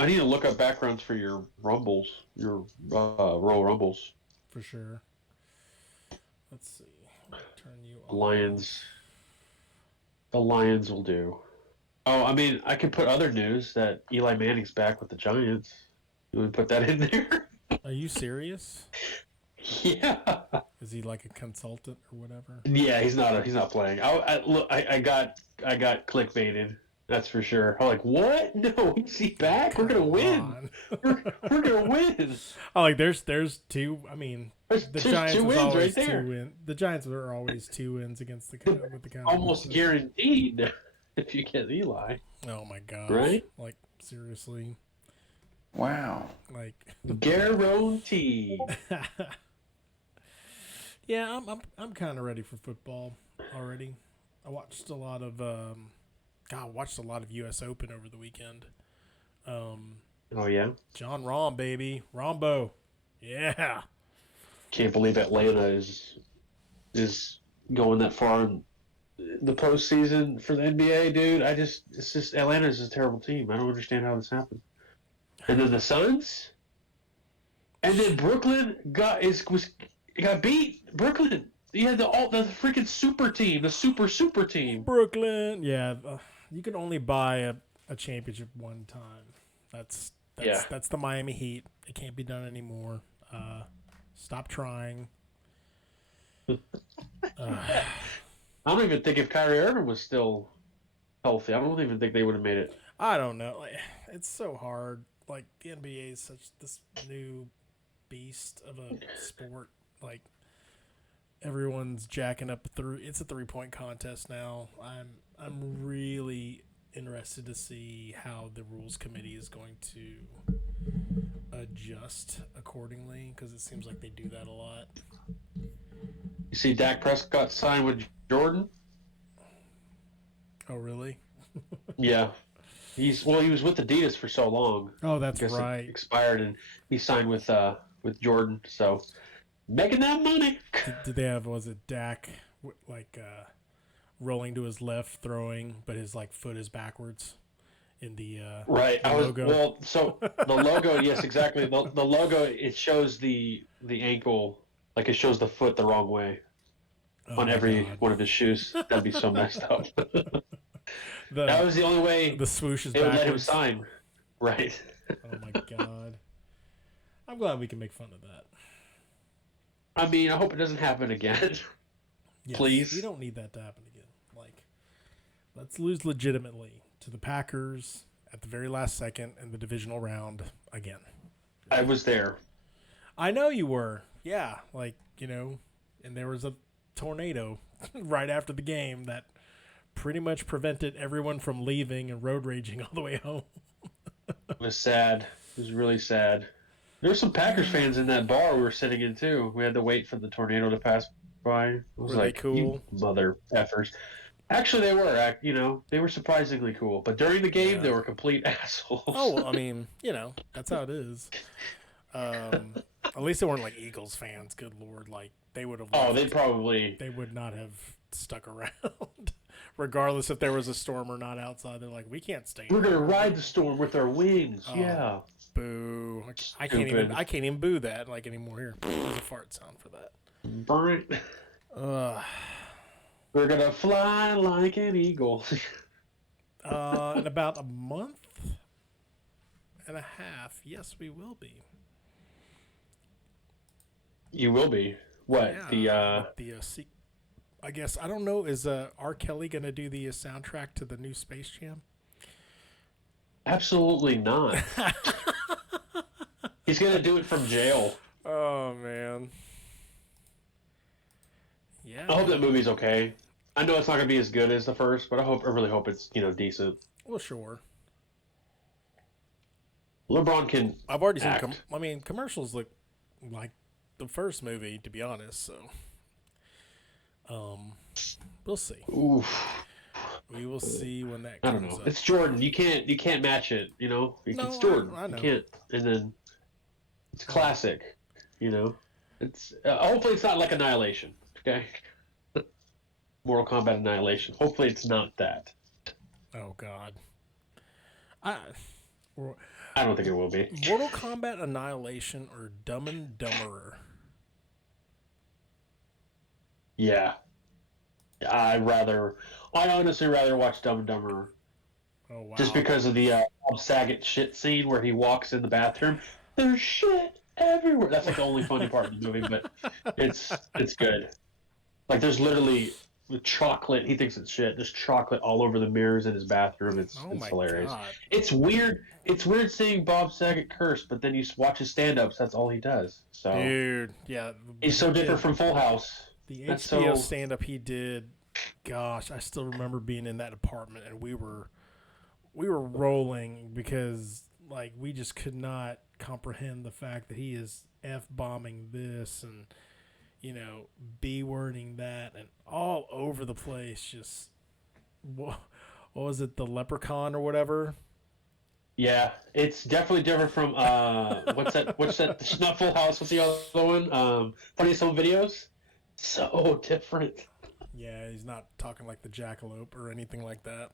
I need to look up backgrounds for your Rumbles, your Royal Rumbles. For sure. Let's see. Turn you on. Lions. The Lions will do. Oh, I mean, I could put other news that Eli Manning's back with the Giants. You want to put that in there? Are you serious? Yeah. Is he like a consultant or whatever? Yeah, he's not playing. I got clickbaited. That's for sure. I'm like, what? No, is he back? We're gonna win. We're gonna win. Oh, like there's two. I mean, There's the two Giants was wins always right there. 2 wins. The Giants are always 2 wins against the with the Cowboys. Almost guaranteed if you get Eli. Oh my gosh! Right? Like seriously. Wow. Like guaranteed. Yeah, I'm kind of ready for football already. I watched a lot of U.S. Open over the weekend. Oh yeah, John Rahm, baby, Rombo, yeah. Can't believe Atlanta is going that far in the postseason for the NBA, dude. It's just Atlanta's a terrible team. I don't understand how this happened. And then the Suns, and then Brooklyn got beat. Brooklyn, you had the freaking super team, the super team. Brooklyn, yeah. You can only buy a championship one time. That's the Miami Heat. It can't be done anymore. Stop trying. I don't even think if Kyrie Irving was still healthy, I don't even think they would have made it. I don't know. Like, it's so hard. Like the NBA is such this new beast of a sport. Like everyone's jacking up it's a 3-point contest now. I'm really interested to see how the rules committee is going to adjust accordingly because it seems like they do that a lot. You see Dak Prescott signed with Jordan? Oh, really? Yeah. He was with Adidas for so long. Oh, that's right. It expired and he signed with Jordan, so making that money. Did they have, was it Dak rolling to his left throwing, but his foot is backwards in the right. The logo? So the logo, yes, exactly. The logo, it shows the ankle, like it shows the foot the wrong way on every one of his shoes. That'd be so messed up. That was the only way the swoosh is they would backwards. let him sign. Right. Oh my god. I'm glad we can make fun of that. I mean, I hope it doesn't happen again. Yes, Please. We don't need that to happen again. Let's lose legitimately to the Packers at the very last second in the divisional round again. I was there. I know you were. Yeah. And there was a tornado right after the game that pretty much prevented everyone from leaving and road raging all the way home. It was sad. It was really sad. There were some Packers fans in that bar we were sitting in, too. We had to wait for the tornado to pass by. It was Were they cool? You mother effers. Actually, they were. They were surprisingly cool. But during the game, they were complete assholes. Oh, well, I mean, that's how it is. At least they weren't Eagles fans. Good Lord. They would have. Oh, they would not have stuck around. Regardless if there was a storm or not outside. They're like, we can't stay. We're going to ride the storm with our wings. Yeah. Boo. I can't even boo that anymore. Here. There's a fart sound for that. Burnt. We're going to fly like an eagle. In about a month and a half, yes, we will be. You will be. What? Yeah, I guess, I don't know, is R. Kelly going to do the soundtrack to the new Space Jam? Absolutely not. He's going to do it from jail. Oh, man. Yeah. I hope that movie's okay. I know it's not going to be as good as the first, but I really hope it's, decent. Well, sure. LeBron can I've already act. seen commercials look like the first movie, to be honest, so we'll see. Oof. We will see when that I comes don't know. up. It's Jordan. You can't match it, It's Jordan. I know. You can't. And then it's classic, It's hopefully it's not like Annihilation, okay? Mortal Kombat Annihilation. Hopefully it's not that. Oh God. Or I don't think it will be. Mortal Kombat Annihilation or Dumb and Dumberer? Yeah. I honestly rather watch Dumb and Dumber. Oh, wow. Just because of the Bob Saget shit scene where he walks in the bathroom. There's shit everywhere. That's like the only funny part of the movie, but it's good. Like there's literally chocolate. He thinks it's shit. There's chocolate all over the mirrors in his bathroom. It's hilarious. God. It's weird. It's weird seeing Bob Saget curse, but then you watch his stand-ups. That's all he does. So Dude, yeah. he's so different from Full House. The That's HBO so... stand-up he did, gosh, I still remember being in that apartment and we were rolling because like we just could not comprehend the fact that he is F-bombing this and B-wording that and all over the place. Just what was it, the Leprechaun or whatever? Yeah, it's definitely different from what's that? It's not Full House. What's the other one? Funniest Home Videos. So different. Yeah, he's not talking like the jackalope or anything like that.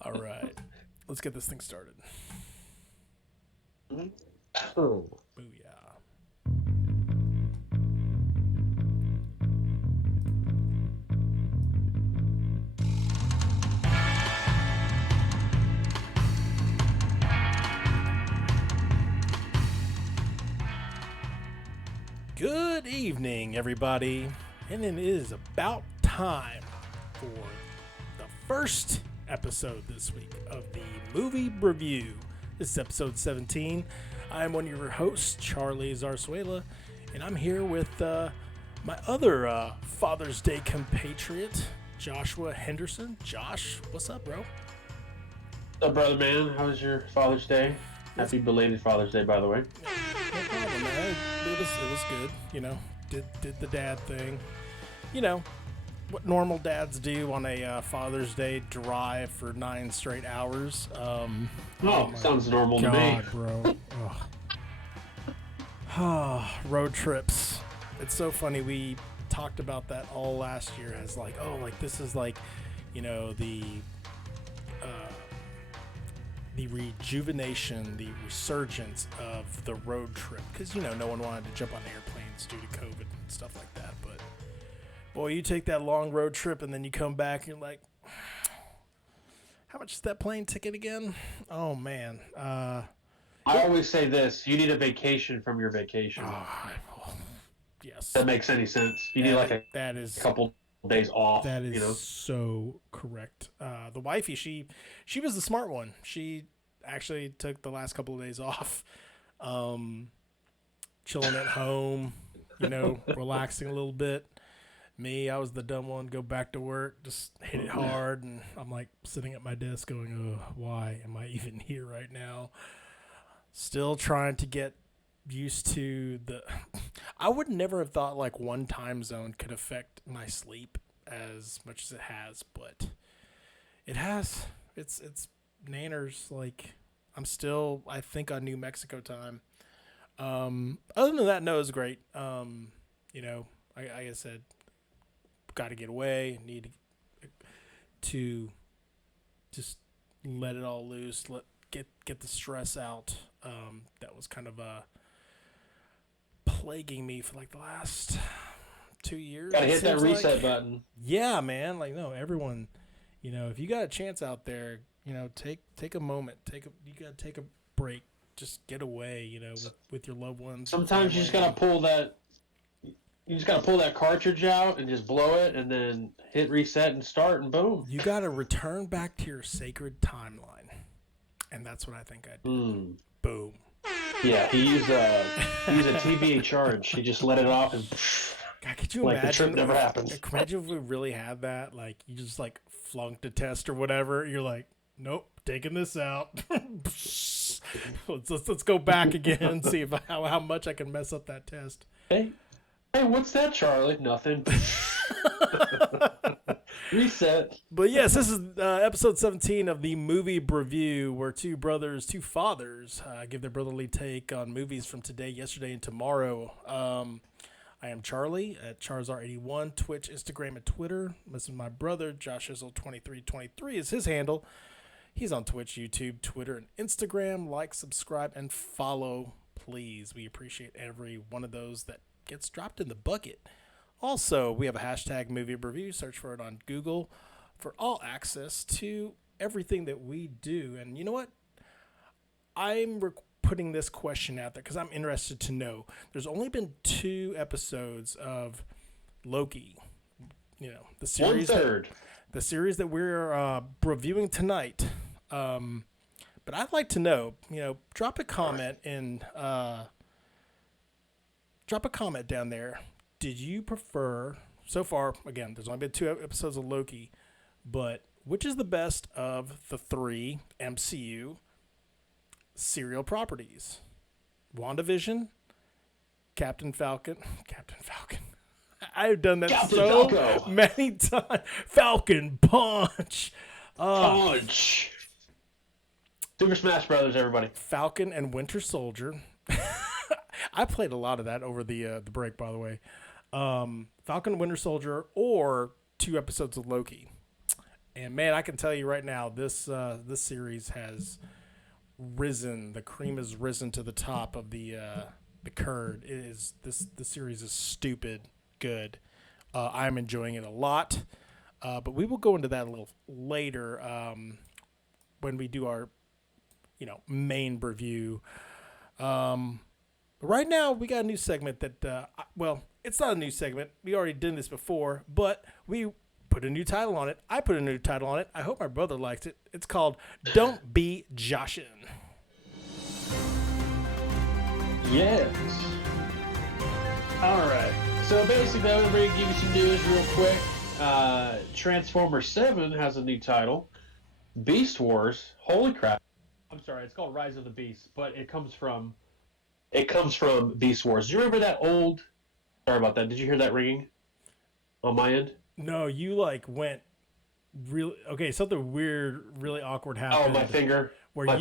All right, let's get this thing started. Oh. Booyah. Good evening, everybody, and it is about time for the first episode this week of the Movie Broview. This is episode 17. I'm one of your hosts, Charzar81, and I'm here with my other Father's Day compatriot, Joshua Henderson. Josh, what's up, bro? What's up, brother man? How was your Father's Day? Happy belated Father's Day, by the way. No problem, man. It was good. Did the dad thing. What normal dads do on a Father's Day, drive for 9 straight hours. Sounds normal to me. Bro. Road trips. It's so funny. We talked about that all last year as like, this is like, the rejuvenation, the resurgence of the road trip. Because, no one wanted to jump on airplanes due to COVID and stuff like that. But, boy, you take that long road trip and then you come back and you're like, how much is that plane ticket again? Oh, man. I always say this. You need a vacation from your vacation. Yes. That makes any sense. You need like a couple days off. That is so correct. The wifey, she was the smart one. She actually took the last couple of days off, chilling at home, relaxing a little bit. Me, I was the dumb one. Go back to work, just hit it hard, and I'm like sitting at my desk going, "Oh, why am I even here right now?" Still trying to get used to the. I would never have thought like one time zone could affect my sleep as much as it has, but it has. It's nanners. Like I'm still, I think, on New Mexico time. Other than that, no, it's great. Like I said, got to get away. Need to just let it all loose. Get the stress out. That was kind of plaguing me for like the last 2 years. Gotta hit that reset button. Yeah, man. Like no, everyone. If you got a chance out there, take a moment. You gotta take a break. Just get away. With your loved ones. Sometimes you just gotta pull that. You just gotta pull that cartridge out and just blow it, and then hit reset and start, and boom. You gotta return back to your sacred timeline, and that's what I think I did. Boom. Yeah, he used a TVA charge. He just let it off, and God, could you like imagine? the trip never happened. Imagine if we really had that. Like you just like flunked a test or whatever. You're like, nope, taking this out. let's go back again and see how much I can mess up that test. Hey, what's that, Charlie? Nothing. Reset. But yes, this is episode 17 of the Movie Broview, where two fathers give their brotherly take on movies from today, yesterday, and tomorrow. I am Charlie at Charzar81, Twitch, Instagram, and Twitter. This is my brother, Joshizzle2323 is his handle. He's on Twitch, YouTube, Twitter, and Instagram. Like, subscribe, and follow, please. We appreciate every one of those that gets dropped in the bucket. Also, we have a hashtag Movie Broview. Search for it on Google for all access to everything that we do. And you know what? I'm putting this question out there because I'm interested to know. There's only been 2 episodes of Loki. You know, the series. 1/3. The series that we're reviewing tonight. But I'd like to know, drop a comment down there. Did you prefer, so far, again, there's only been 2 episodes of Loki, but which is the best of the 3 MCU serial properties? WandaVision, Captain Falcon. I've done that Captain so Falco. many times. Falcon Punch. Punch. Super Smash Brothers, everybody. Falcon and Winter Soldier. I played a lot of that over the break, by the way. Falcon and Winter Soldier, or 2 episodes of Loki. And man, I can tell you right now, this series has risen. The cream has risen to the top of the curd. The series is stupid good. I'm enjoying it a lot. But we will go into that a little later when we do our main review. Right now, we got a new segment that, it's not a new segment. We already did this before, but we put a new title on it. I put a new title on it. I hope my brother likes it. It's called Don't Be Joshin. Yes. All right. So basically, I'm going to give you some news real quick. Transformers 7 has a new title. Beast Wars. Holy crap. I'm sorry, it's called Rise of the Beast, but it comes from Beast Wars. Do you remember that old... Sorry about that. Did you hear that ringing on my end? No, you went really... Okay, something weird, really awkward happened. Oh, my finger. Where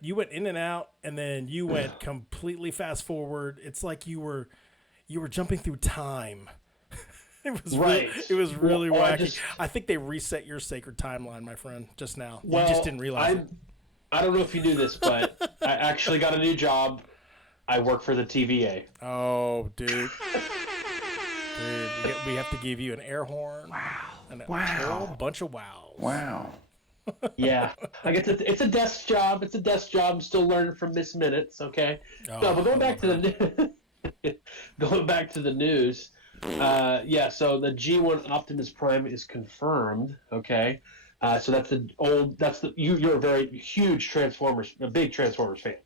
you went in and out, and then you went completely fast forward. It's like you were jumping through time. It was right. It was really wacky. I think they reset your sacred timeline, my friend, just now. You just didn't realize it. I don't know if you knew this, but I actually got a new job. I work for the TVA. Oh, dude. We have to give you an air horn. Wow. And a whole bunch of wows. Wow. Yeah. I guess it's a desk job. It's a desk job. I'm still learning from Miss Minutes, okay? Oh, no, but going back to the news, so the G1 Optimus Prime is confirmed, okay? So you're a very huge a big Transformers fan.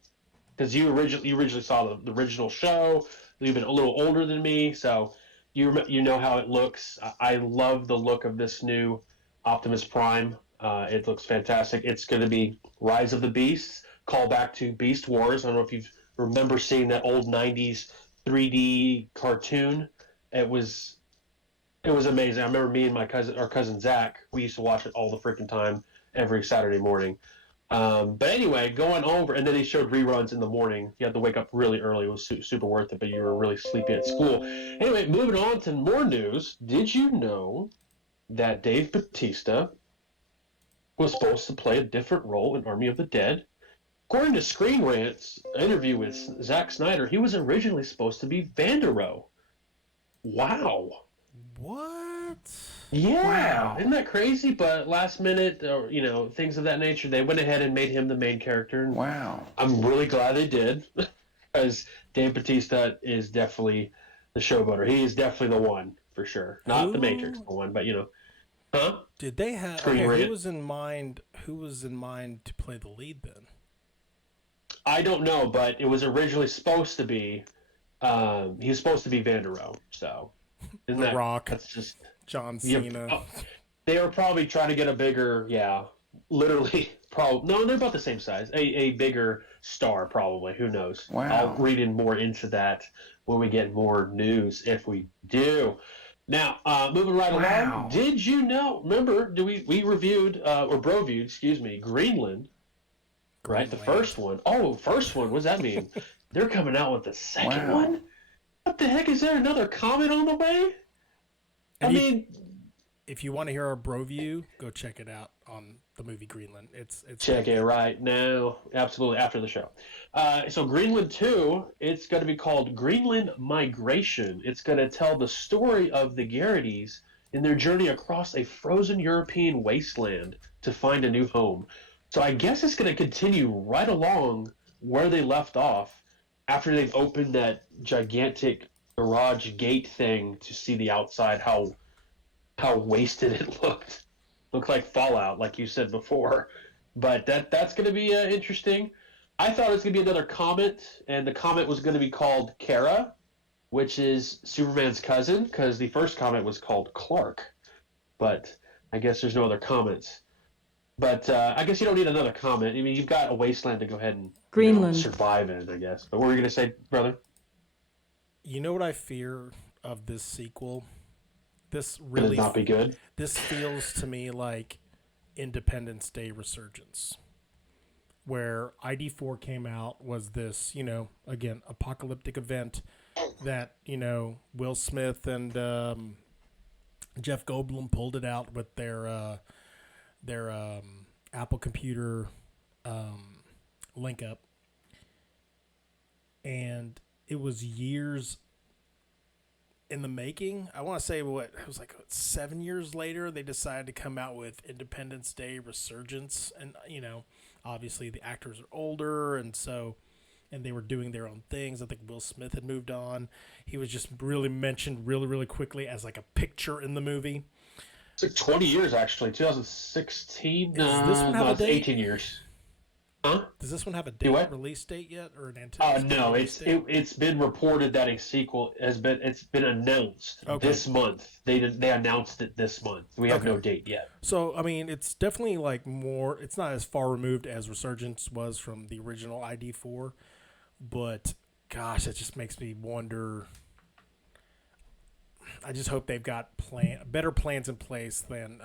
Because you originally saw the original show. You've been a little older than me, so you know how it looks. I love the look of this new Optimus Prime. It looks fantastic. It's going to be Rise of the Beasts, call back to Beast Wars. I don't know if you remember seeing that old 90s 3D cartoon. It was amazing. I remember me and our cousin Zach, we used to watch it all the freaking time, every Saturday morning. But anyway, going over, and then they showed reruns in the morning. You had to wake up really early. It was super worth it, but you were really sleepy at school. Anyway, moving on to more news. Did you know that Dave Bautista was supposed to play a different role in Army of the Dead? According to Screen Rant's interview with Zack Snyder, he was originally supposed to be Vandero. Wow. What? Yeah. Wow. Isn't that crazy? But last minute, things of that nature, they went ahead and made him the main character. And Wow. I'm really glad they did, because Dave Bautista is definitely the showboater. He is definitely the one, for sure. Not the Matrix, the one, but Huh? Did they have... who was in mind to play the lead then? I don't know, but it was originally supposed to be... he was supposed to be Vandero, so... Isn't The Rock. That's just... John Cena. They were probably trying to get a bigger, literally, probably... No, they're about the same size. A bigger star, probably. Who knows? Wow. I'll read in more into that when we get more news, if we do. Now, moving right along, did you know, remember, we reviewed, or Broviewed, excuse me, Greenland, right? The first one. Oh, first one, what does that mean? They're coming out with the second one? What the heck, is there another comet on the way? If you want to hear our Broview, go check it out on the movie Greenland. It's check it right now. Absolutely, after the show. So Greenland 2, it's going to be called Greenland Migration. It's going to tell the story of the Garrities in their journey across a frozen European wasteland to find a new home. So I guess it's going to continue right along where they left off after they've opened that gigantic garage gate thing to see the outside, how wasted it looked. Looked like Fallout, like you said before. But that's going to be interesting. I thought it was going to be another comet, and the comet was going to be called Kara, which is Superman's cousin, because the first comet was called Clark. But I guess there's no other comets. But I guess you don't need another comet. I mean, you've got a wasteland to go ahead and Greenland. Survive in, I guess. But what were you going to say, brother? You know what I fear of this sequel? This Could really it not be good? This feels to me like Independence Day Resurgence, where ID4 came out, was this, again, apocalyptic event that, Will Smith and Jeff Goldblum pulled it out with their Apple computer link up. And it was years in the making. I want to say it was like 7 years later they decided to come out with Independence Day Resurgence, and obviously the actors are older, and they were doing their own things. I think Will Smith had moved on. He was just really mentioned really quickly as like a picture in the movie. It's like 20 years actually. 2016. Does this one have a it's date? 18 years. Huh? Does this one have a release date yet, or an anticipated? No, release date? it's been reported that a sequel has been announced this month. They announced it this month. We have no date yet. So I mean, it's definitely like more. It's not as far removed as Resurgence was from the original ID4, but gosh, it just makes me wonder. I just hope they've got better plans in place than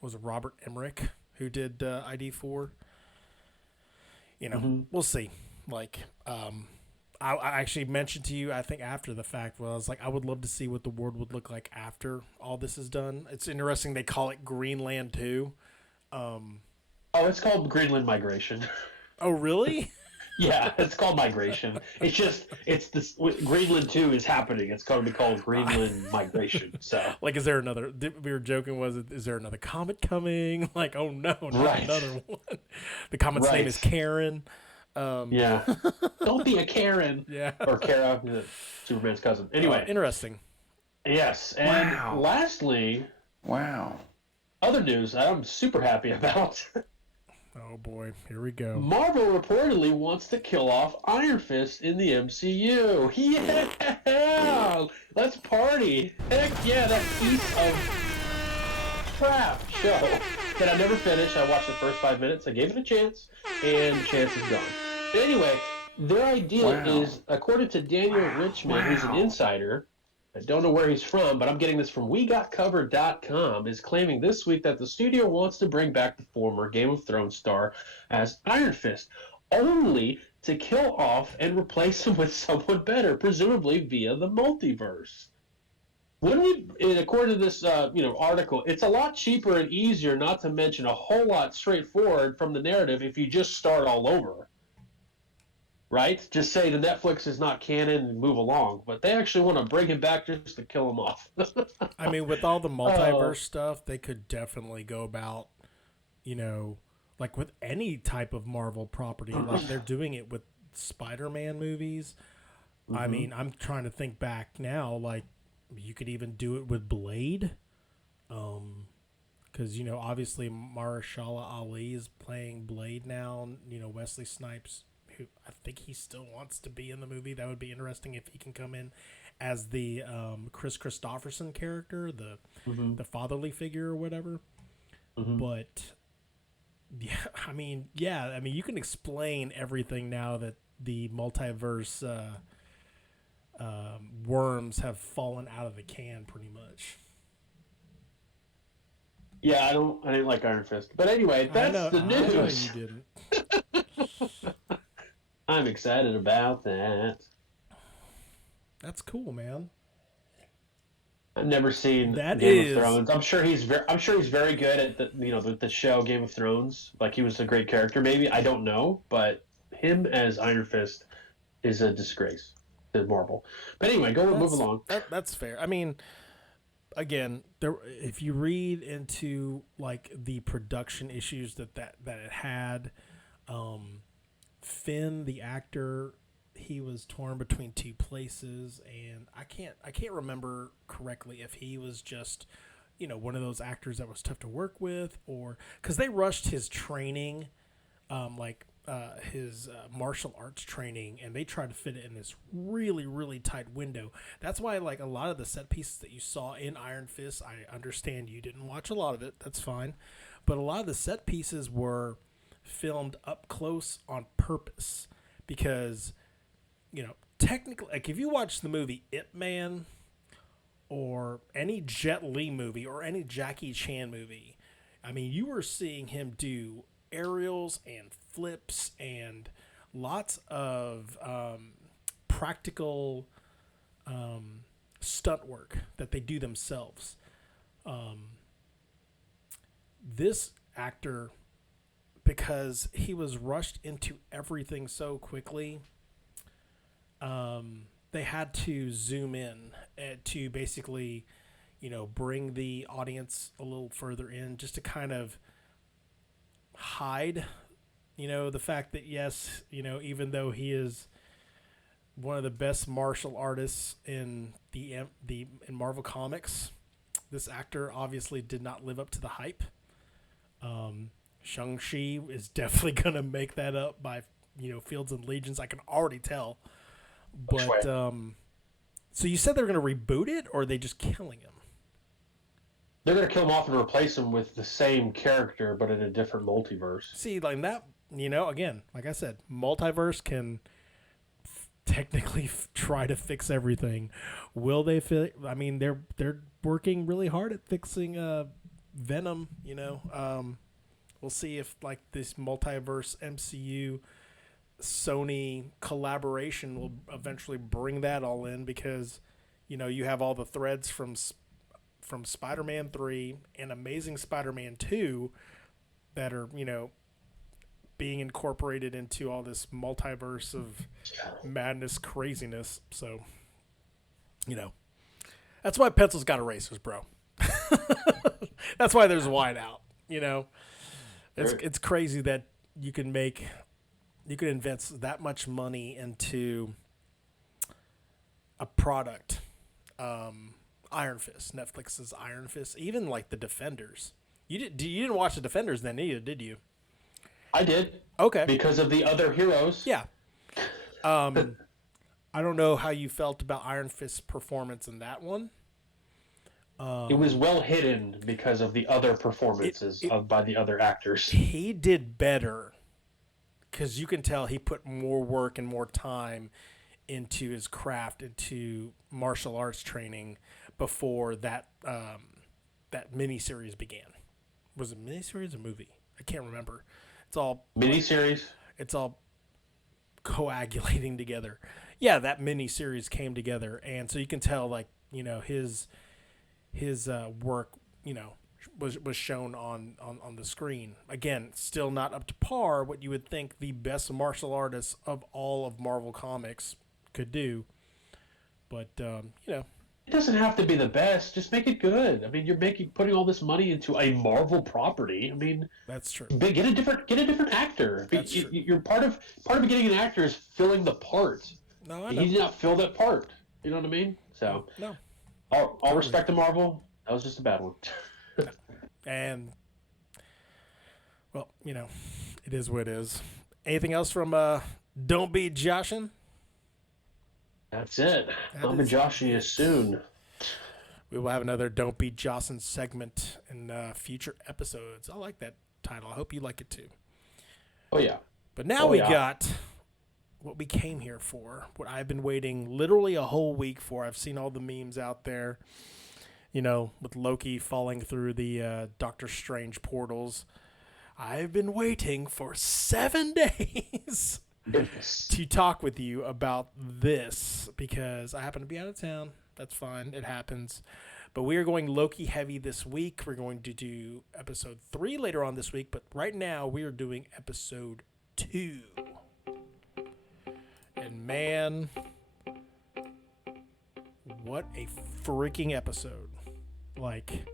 was it Robert Emmerich who did ID4? We'll see. Like, I actually mentioned to you, I think after the fact, I was like, I would love to see what the world would look like after all this is done. It's interesting they call it Greenland 2. It's called Greenland Migration. Oh, really? Yeah, it's called Migration. It's this Greenland 2 is happening. It's going to be called Greenland Migration. So, like, is there another? We were joking. Is there another comet coming? Like, oh no, not another one. The comet's name is Karen. Yeah, don't be a Karen. Yeah, or Kara, Superman's cousin. Anyway, interesting. Yes, and lastly, other news I'm super happy about. Oh boy, here we go. Marvel reportedly wants to kill off Iron Fist in the MCU. Yeah! Let's party. Heck yeah, that piece of crap show that I never finished. I watched the first 5 minutes. I gave it a chance, and the chance is gone. But anyway, their idea is, according to Daniel Richmond, who's an insider, I don't know where he's from, but I'm getting this from WeGotCovered.com, is claiming this week that the studio wants to bring back the former Game of Thrones star as Iron Fist, only to kill off and replace him with someone better, presumably via the multiverse. According to this article, it's a lot cheaper and easier, not to mention a whole lot straightforward from the narrative, if you just start all over. Right? Just say the Netflix is not canon and move along. But they actually want to bring him back just to kill him off. I mean, with all the multiverse stuff, they could definitely go about, like with any type of Marvel property. Like they're doing it with Spider-Man movies. Mm-hmm. I mean, I'm trying to think back now. Like, you could even do it with Blade. Because, obviously Mahershala Ali is playing Blade now. Wesley Snipes, who I think he still wants to be in the movie. That would be interesting if he can come in as the Chris Christopherson character, the fatherly figure or whatever. Mm-hmm. But I mean, you can explain everything now that the multiverse worms have fallen out of the can, pretty much. Yeah, I didn't like Iron Fist, but anyway, that's the news. I know you didn't. I'm excited about that. That's cool, man. I've never seen That Game is- of Thrones. I'm sure he's very good at the show Game of Thrones. Like, he was a great character. Maybe, I don't know, but him as Iron Fist is a disgrace to Marvel. But anyway, move along. That's fair. I mean, again, if you read into like the production issues that it had, Finn, the actor, he was torn between two places, and I can't remember correctly if he was just, one of those actors that was tough to work with, or because they rushed his training, his martial arts training, and they tried to fit it in this really, really tight window. That's why, like, a lot of the set pieces that you saw in Iron Fist, I understand you didn't watch a lot of it. That's fine. But a lot of the set pieces were filmed up close on purpose because, technically, like, if you watch the movie Ip Man or any Jet Li movie or any Jackie Chan movie, I mean, you were seeing him do aerials and flips and lots of practical stunt work that they do themselves. This actor, because he was rushed into everything so quickly, they had to zoom in to basically, bring the audience a little further in, just to kind of hide, the fact that, yes, even though he is one of the best martial artists in in Marvel Comics, this actor obviously did not live up to the hype. Shang-Chi is definitely going to make that up by, Fields and Legions. I can already tell. But so you said they're going to reboot it, or are they just killing him? They're going to kill him off and replace him with the same character, but in a different multiverse. See, like that, again, like I said, multiverse can technically try to fix everything. Will they I mean, they're working really hard at fixing Venom. We'll see if, like, this multiverse MCU Sony collaboration will eventually bring that all in, because you have all the threads from Spider-Man 3 and Amazing Spider-Man 2 that are being incorporated into all this multiverse of madness, craziness. So that's why pencils got erasers, bro. That's why there's whiteout. It's crazy that you can invest that much money into a product. Iron Fist, Netflix's Iron Fist, even like the Defenders. You didn't watch the Defenders then either, did you? I did. Okay. Because of the other heroes. Yeah. I don't know how you felt about Iron Fist's performance in that one. It was well hidden because of the other performances by the other actors. He did better because you can tell he put more work and more time into his craft, into martial arts training before that miniseries began. Was it a miniseries or movie? I can't remember. It's all miniseries. It's all coagulating together. Yeah, that miniseries came together, and so you can tell, like, his work, was shown on the screen. Again, still not up to par what you would think the best martial artists of all of Marvel Comics could do. But it doesn't have to be the best. Just make it good. I mean, you're putting all this money into a Marvel property. I mean, that's true. Get a different actor. That's true. You're part of getting an actor is filling the part. No, I know. He did not fill that part. You know what I mean? So no. All respect to Marvel. That was just a bad one. And well, it is what it is. Anything else from Don't Be Joshin? That's it. I'm a Joshin you soon. We will have another Don't Be Joshin segment in future episodes. I like that title. I hope you like it too. Oh yeah. But now we got what we came here for. What I've been waiting literally a whole week for. I've seen all the memes out there. With Loki falling through the Doctor Strange portals. I've been waiting for 7 days to talk with you about this because I happen to be out of town. That's fine. It happens. But we are going Loki heavy this week. We're going to do episode 3 later on this week, but right now we are doing episode 2. And man, what a freaking episode. Like,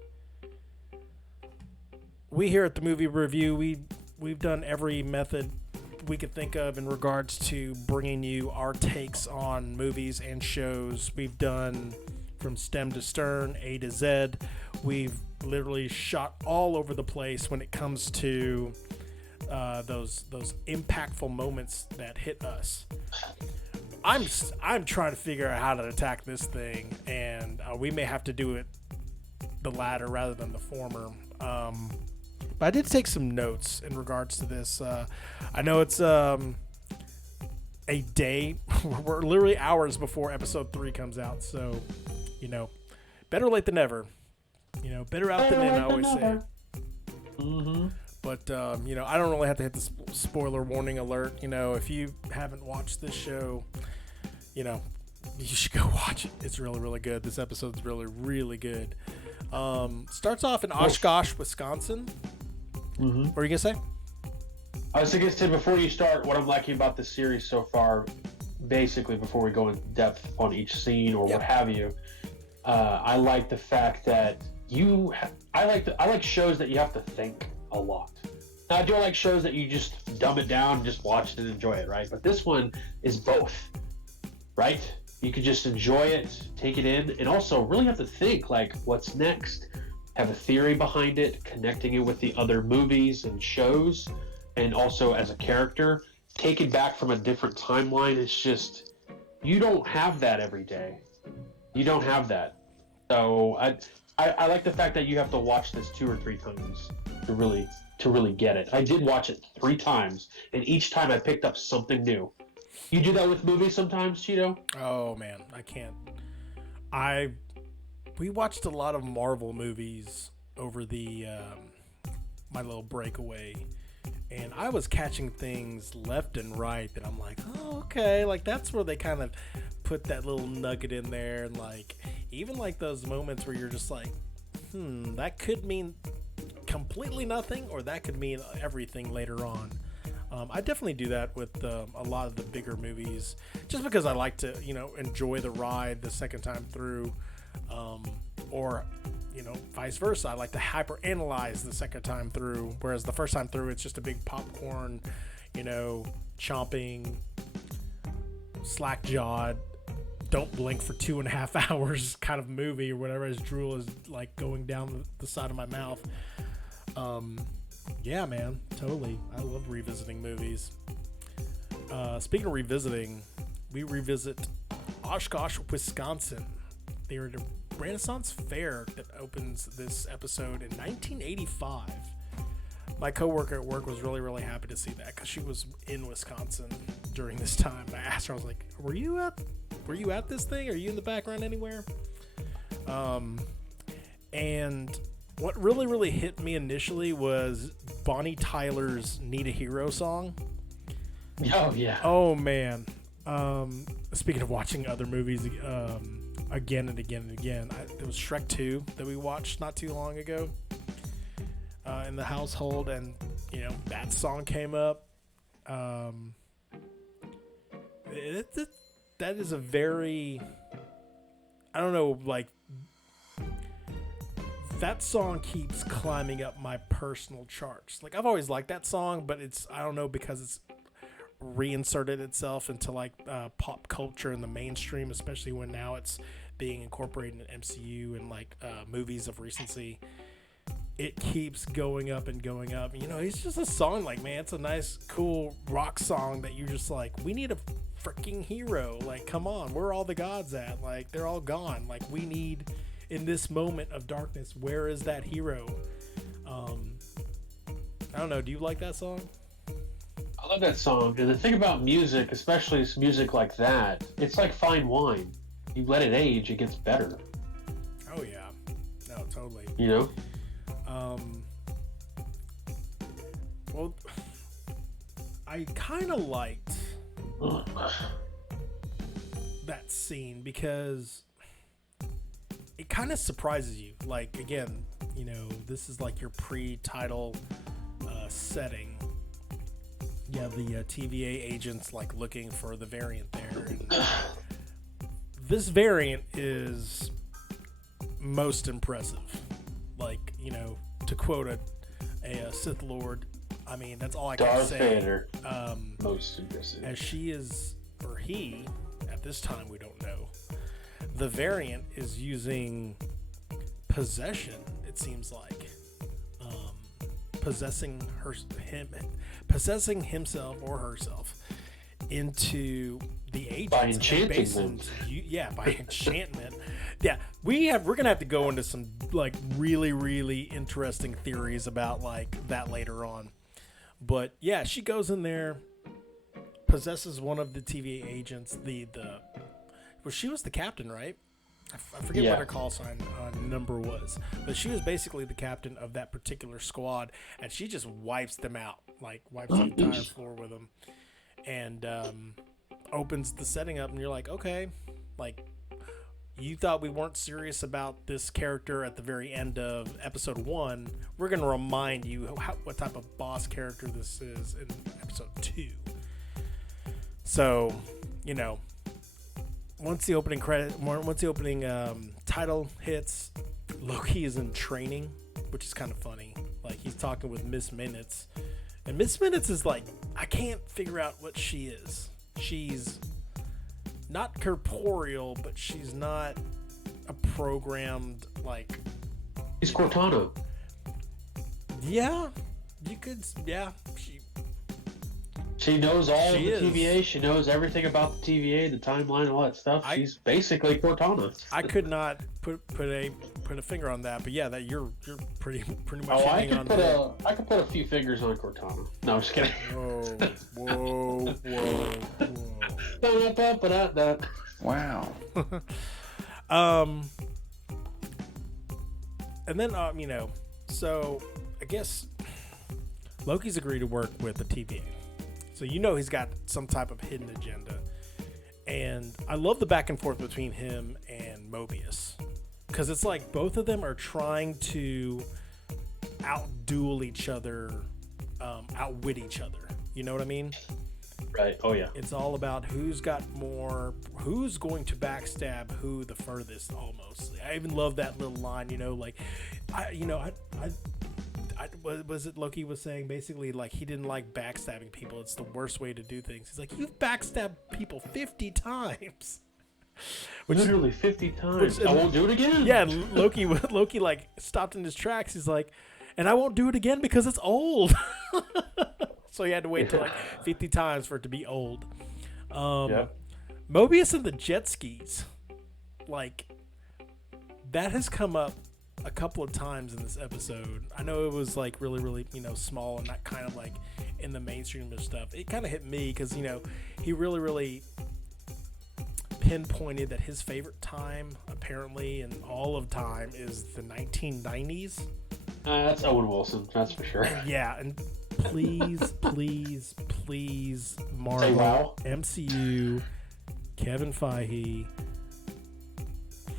we here at the Movie Review, we've done every method we could think of in regards to bringing you our takes on movies and shows. We've done from stem to stern, A to Z. We've literally shot all over the place when it comes to those impactful moments that hit us. I'm trying to figure out how to attack this thing, and we may have to do it the latter rather than the former. But I did take some notes in regards to this. I know it's a day. We're literally hours before episode 3 comes out. So, better late than never. Better out than in, I always say. Mm-hmm. But, I don't really have to hit the spoiler warning alert. If you haven't watched this show, you should go watch it. It's really, really good. This episode's really, really good. Starts off in Oshkosh, Wisconsin. Mm-hmm. What are you going to say? I was going to say, before you start, what I'm liking about this series so far, basically, before we go in depth on each scene or what have you, I like the fact that I like shows that you have to think a lot. Now, I do like shows that you just dumb it down, just watch it and enjoy it, right? But this one is both, right? You can just enjoy it, take it in, and also really have to think, like, what's next? Have a theory behind it, connecting it with the other movies and shows, and also as a character, take it back from a different timeline. It's just, you don't have that every day. You don't have that. So I like the fact that you have to watch this 2 or 3 times to really get it. I did watch it 3 times, and each time I picked up something new. You do that with movies sometimes, Cheeto? Oh man, I can't. We watched a lot of Marvel movies over the my little breakaway, and I was catching things left and right that I'm like, oh, okay, like that's where they kind of put that little nugget in there, and like even like those moments where you're just like, that could mean completely nothing, or that could mean everything later on. I definitely do that with a lot of the bigger movies, just because I like to, enjoy the ride the second time through, or, vice versa. I like to hyper analyze the second time through, whereas the first time through, it's just a big popcorn, chomping, slack jawed, don't blink for 2.5 hours kind of movie, or whatever, as drool is like going down the side of my mouth. Yeah, man, totally. I love revisiting movies. Speaking of revisiting, we revisit Oshkosh, Wisconsin. They were at a Renaissance Fair that opens this episode in 1985. My coworker at work was really, really happy to see that because she was in Wisconsin during this time. I asked her, I was like, "Were you at this thing? Are you in the background anywhere?" And what really, really hit me initially was Bonnie Tyler's "Need a Hero" song. Oh, yeah. Oh, man. Speaking of watching other movies again and again and again, there was Shrek 2 that we watched not too long ago in the household, and, that song came up. That is a very, I don't know, like, that song keeps climbing up my personal charts. Like, I've always liked that song, but I don't know, because it's reinserted itself into like pop culture in the mainstream, especially when now it's being incorporated in MCU and like movies of recency. It keeps going up and going up. It's just a song, like, man, it's a nice, cool rock song that you're just like, we need a freaking hero. Like, come on, where are all the gods at? Like, they're all gone. Like, we need, in this moment of darkness, where is that hero? I don't know. Do you like that song? I love that song. And the thing about music, especially music like that, it's like fine wine. You let it age, it gets better. Oh, yeah. No, totally. Well, I kind of liked that scene because it kind of surprises you. Like, again, you know, this is like your pre-title setting. You have the TVA agents like looking for the variant there. And this variant is most impressive. Like, you know, to quote a Sith Lord, I mean, that's all I can Darth say. Vader. Most impressive. As she is, or he, at this time we don't know, the variant is using possession, it seems like. Possessing himself or herself into the agents. By enchanting them. By enchantment. Yeah, we're gonna have to go into some like really, really interesting theories about like that later on. But yeah, she goes in there, possesses one of the TVA agents. Well, she was the captain, right? I forget what her call sign number was, but she was basically the captain of that particular squad, and she just wipes them out, like wipes the entire floor with them, and opens the setting up, and you're like, okay, like you thought we weren't serious about this character at the very end of episode 1. We're going to remind you what type of boss character this is in episode 2. So, you know, once the opening title hits, Loki is in training, which is kind of funny. Like, he's talking with Miss Minutes, and Miss Minutes is like, I can't figure out what she is. She's not corporeal, but she's not a programmed, like... He's Cortana. Yeah, you could... Yeah, She knows all She the is. TVA. She knows everything about the TVA, the timeline, all that stuff. She's basically Cortana. I could not put a finger on that, but yeah, that you're pretty much Oh, I hitting could on put that. I could put a few fingers on Cortana. No, I'm just kidding. Whoa. Wow. And then you know, so I guess Loki's agreed to work with the TVA. So you know he's got some type of hidden agenda. And I love the back and forth between him and Mobius. Because it's like both of them are trying to outduel each other, outwit each other. You know what I mean? Right. Oh, yeah. It's all about who's got more, who's going to backstab who the furthest almost. I even love that little line, you know, like, was it Loki was saying basically like he didn't like backstabbing people. It's the worst way to do things. He's like, you've backstabbed people 50 times. Literally 50 times. I won't do it again. Yeah, Loki like stopped in his tracks. He's like, and I won't do it again because it's old. So he had to wait till like 50 times for it to be old. Mobius and the jet skis, like that has come up a couple of times in this episode. I know it was like really, really, you know, small and not kind of like in the mainstream of stuff. It kind of hit me because, you know, he really, really pinpointed that his favorite time apparently in all of time is the 1990s. That's Owen Wilson, that's for sure. Yeah, and please, Marvel, wow. MCU, Kevin Feige,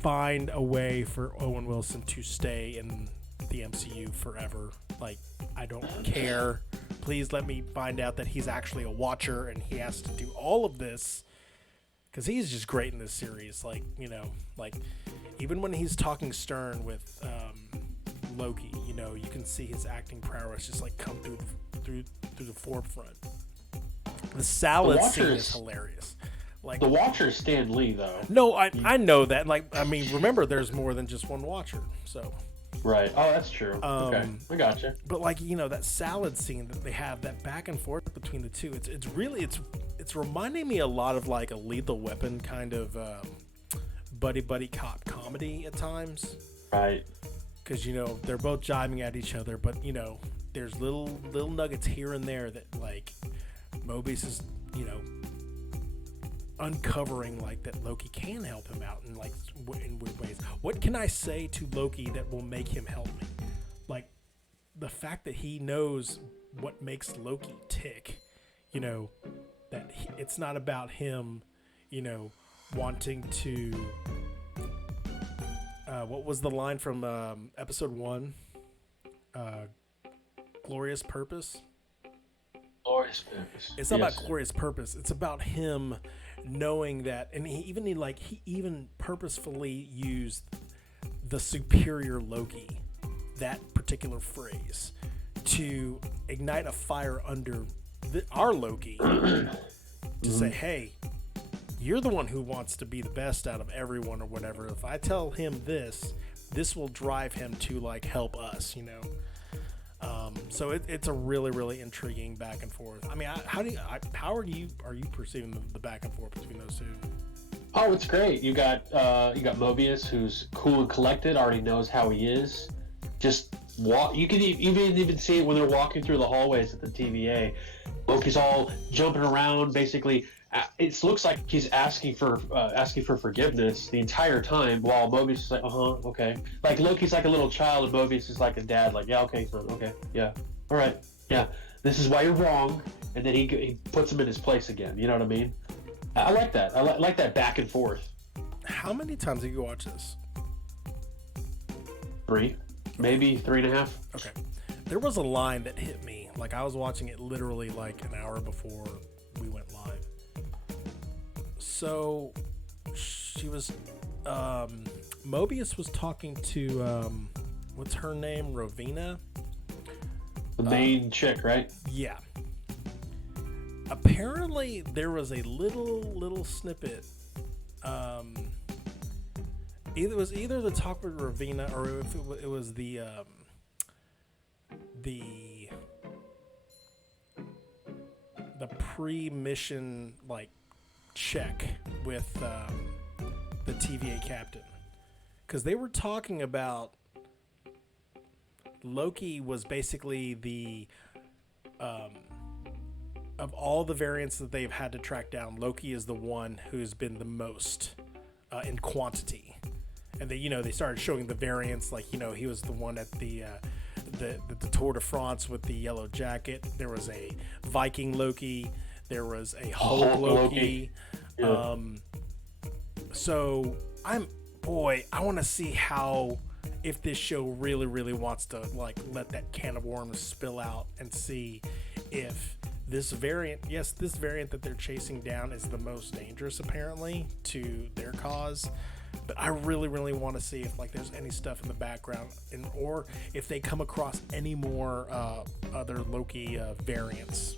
find a way for Owen Wilson to stay in the MCU forever. Like, I don't care. Please let me find out that he's actually a watcher and he has to do all of this because he's just great in this series. Like, you know, like even when he's talking stern with Loki, you know, you can see his acting prowess just like come through the forefront. The salad scene is hilarious. Like, the Watcher is Stan Lee, though. No, I know that. Like, I mean, remember, there's more than just one Watcher. So. Right. Oh, that's true. Okay, I gotcha. But like, you know, that salad scene that they have, that back and forth between the two, it's really reminding me a lot of like a Lethal Weapon kind of buddy cop comedy at times. Right. Because, you know, they're both jibing at each other, but, you know, there's little nuggets here and there that like Mobius is, you know, uncovering like that Loki can help him out in like in weird ways. What can I say to Loki that will make him help me? Like the fact that he knows what makes Loki tick, you know, that it's not about him, you know, wanting to what was the line from episode 1? Glorious Purpose. Glorious Purpose. It's not about glorious purpose. It's about him knowing that, and he even purposefully used the superior Loki, that particular phrase, to ignite a fire under our Loki to say, hey, you're the one who wants to be the best out of everyone or whatever. If I tell him this will drive him to like help us, you know. So it's a really, really intriguing back and forth. I mean, how are you perceiving the back and forth between those two? Oh, it's great. You got Mobius, who's cool and collected, already knows how he is. Just walk. You can even see it when they're walking through the hallways at the TVA. Loki's all jumping around, basically. It looks like he's asking for forgiveness the entire time, while Mobius is like, okay. Like Loki's like a little child, and Mobius is like a dad, like, yeah, okay, son, okay, yeah, all right, yeah, this is why you're wrong, and then he puts him in his place again. You know what I mean? I like that. I like that back and forth. How many times have you watched this? 3, maybe 3.5. Okay. There was a line that hit me. Like I was watching it literally like an hour before we went live. So she was Mobius was talking to what's her name? Rovina? The main chick, right? Yeah. Apparently there was a little snippet. It was either the talk with Rovina or if it was the pre-mission like check with the TVA captain, because they were talking about Loki was basically the of all the variants that they've had to track down, Loki is the one who's been the most in quantity. And they started showing the variants, like, he was the one at the Tour de France with the yellow jacket. There was a Viking Loki. There was a Hulk Loki. Yeah. So I want to see if this show really, really wants to like let that can of worms spill out and see if this variant that they're chasing down is the most dangerous apparently to their cause. But I really, really want to see if like there's any stuff in the background, or if they come across any more other Loki variants.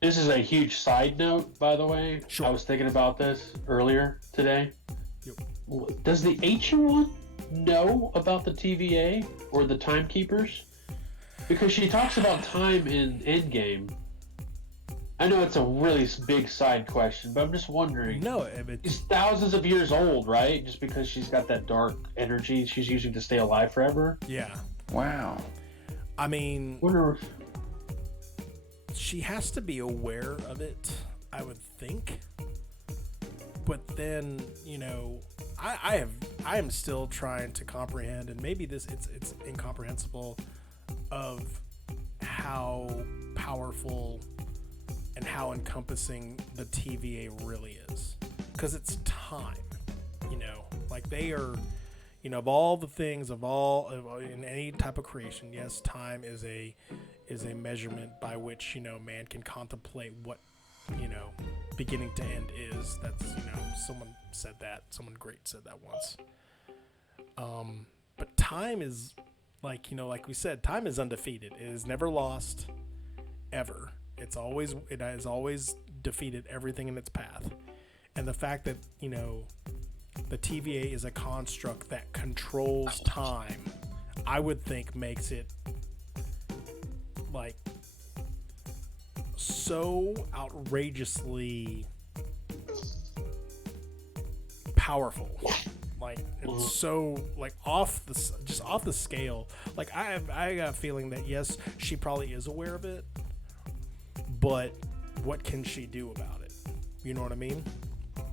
This is a huge side note, by the way. Sure. I was thinking about this earlier today. Yep. Does the Ancient One know about the TVA or the Timekeepers? Because she talks about time in Endgame. I know it's a really big side question, but I'm just wondering. No, she's thousands of years old, right? Just because she's got that dark energy she's using to stay alive forever? Yeah. Wow. I mean, Wonder if... she has to be aware of it, I would think. But then, I am still trying to comprehend, and maybe it's incomprehensible, of how powerful and how encompassing the TVA really is. Because it's time, like they are, of all the things in any type of creation, yes, time is a measurement by which, man can contemplate what, beginning to end is. That's, someone great said that once. But time is like we said, time is undefeated. It is never lost, ever. It has always defeated everything in its path. And the fact that, the TVA is a construct that controls time, I would think makes it like so outrageously powerful. Like it's so like off the scale. Like I got a feeling that yes, she probably is aware of it, but what can she do about it? You know what I mean?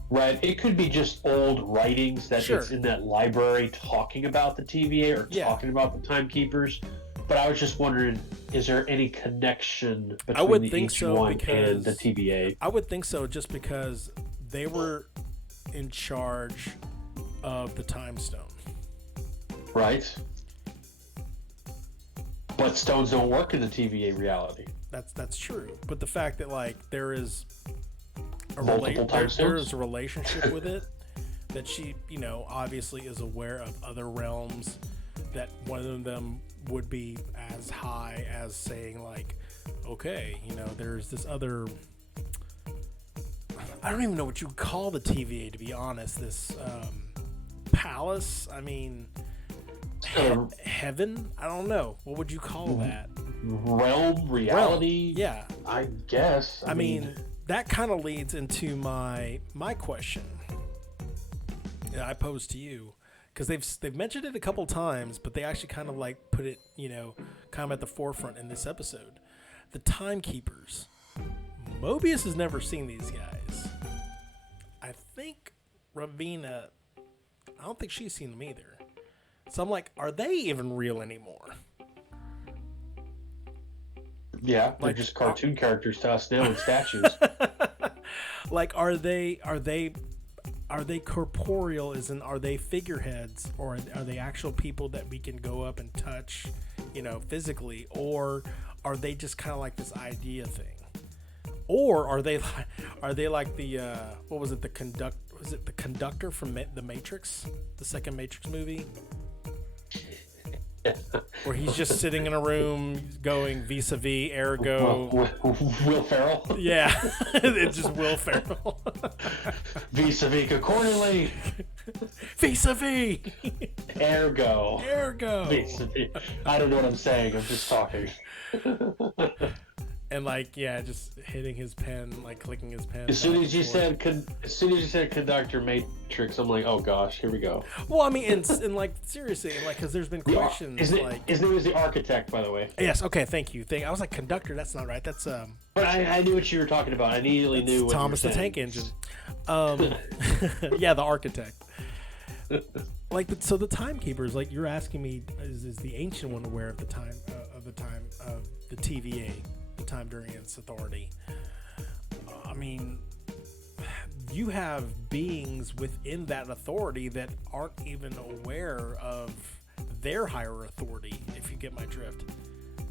Right. It could be just old writings that it's in that library talking about the TVA or talking about the Timekeepers. But I was just wondering, is there any connection between the Ancient One and the TVA? I would think so, just because they were in charge of the Time Stone. Right. But stones don't work in the TVA reality. That's true. But the fact that like there is a there is a relationship with it, that she, obviously is aware of other realms, that one of them would be as high as saying like, okay, there's this other, I don't even know what you would call the TVA, to be honest, this palace, I mean, heaven, I don't know, what would you call that? Reality? Yeah, I guess. I mean that kind of leads into my question that I posed to you, because they've mentioned it a couple times, but they actually kind of like put it, kind of at the forefront in this episode. The Timekeepers. Mobius has never seen these guys. I think Ravina, I don't think she's seen them either. So I'm like, are they even real anymore? Yeah, they're just cartoon characters to us now and statues. Like, are they corporeal? Are they figureheads, or are they actual people that we can go up and touch, physically, or are they just kind of like this idea thing, or are they like the what was it, the conductor from the Matrix, the second Matrix movie? Where he's just sitting in a room going vis-a-vis, ergo... Will Ferrell? Yeah, it's just Will Ferrell. Vis-a-vis accordingly. Vis-a-vis! Ergo. Vis-a-vis. I don't know what I'm saying, I'm just talking. And just hitting his pen, clicking his pen. As soon as you said conductor Matrix, I'm like, oh gosh, here we go. Well, I mean, and seriously, because there's been questions his name is the Architect, by the way. Yes. Okay. Thank you. I was like, conductor. That's not right. That's But I knew what you were talking about. I immediately knew what Thomas you were the Tank Engine. Yeah, the Architect. So the Timekeepers, you're asking me, is the Ancient One aware of the time of the TVA? The Time Variance Authority. I mean, you have beings within that authority that aren't even aware of their higher authority, if you get my drift.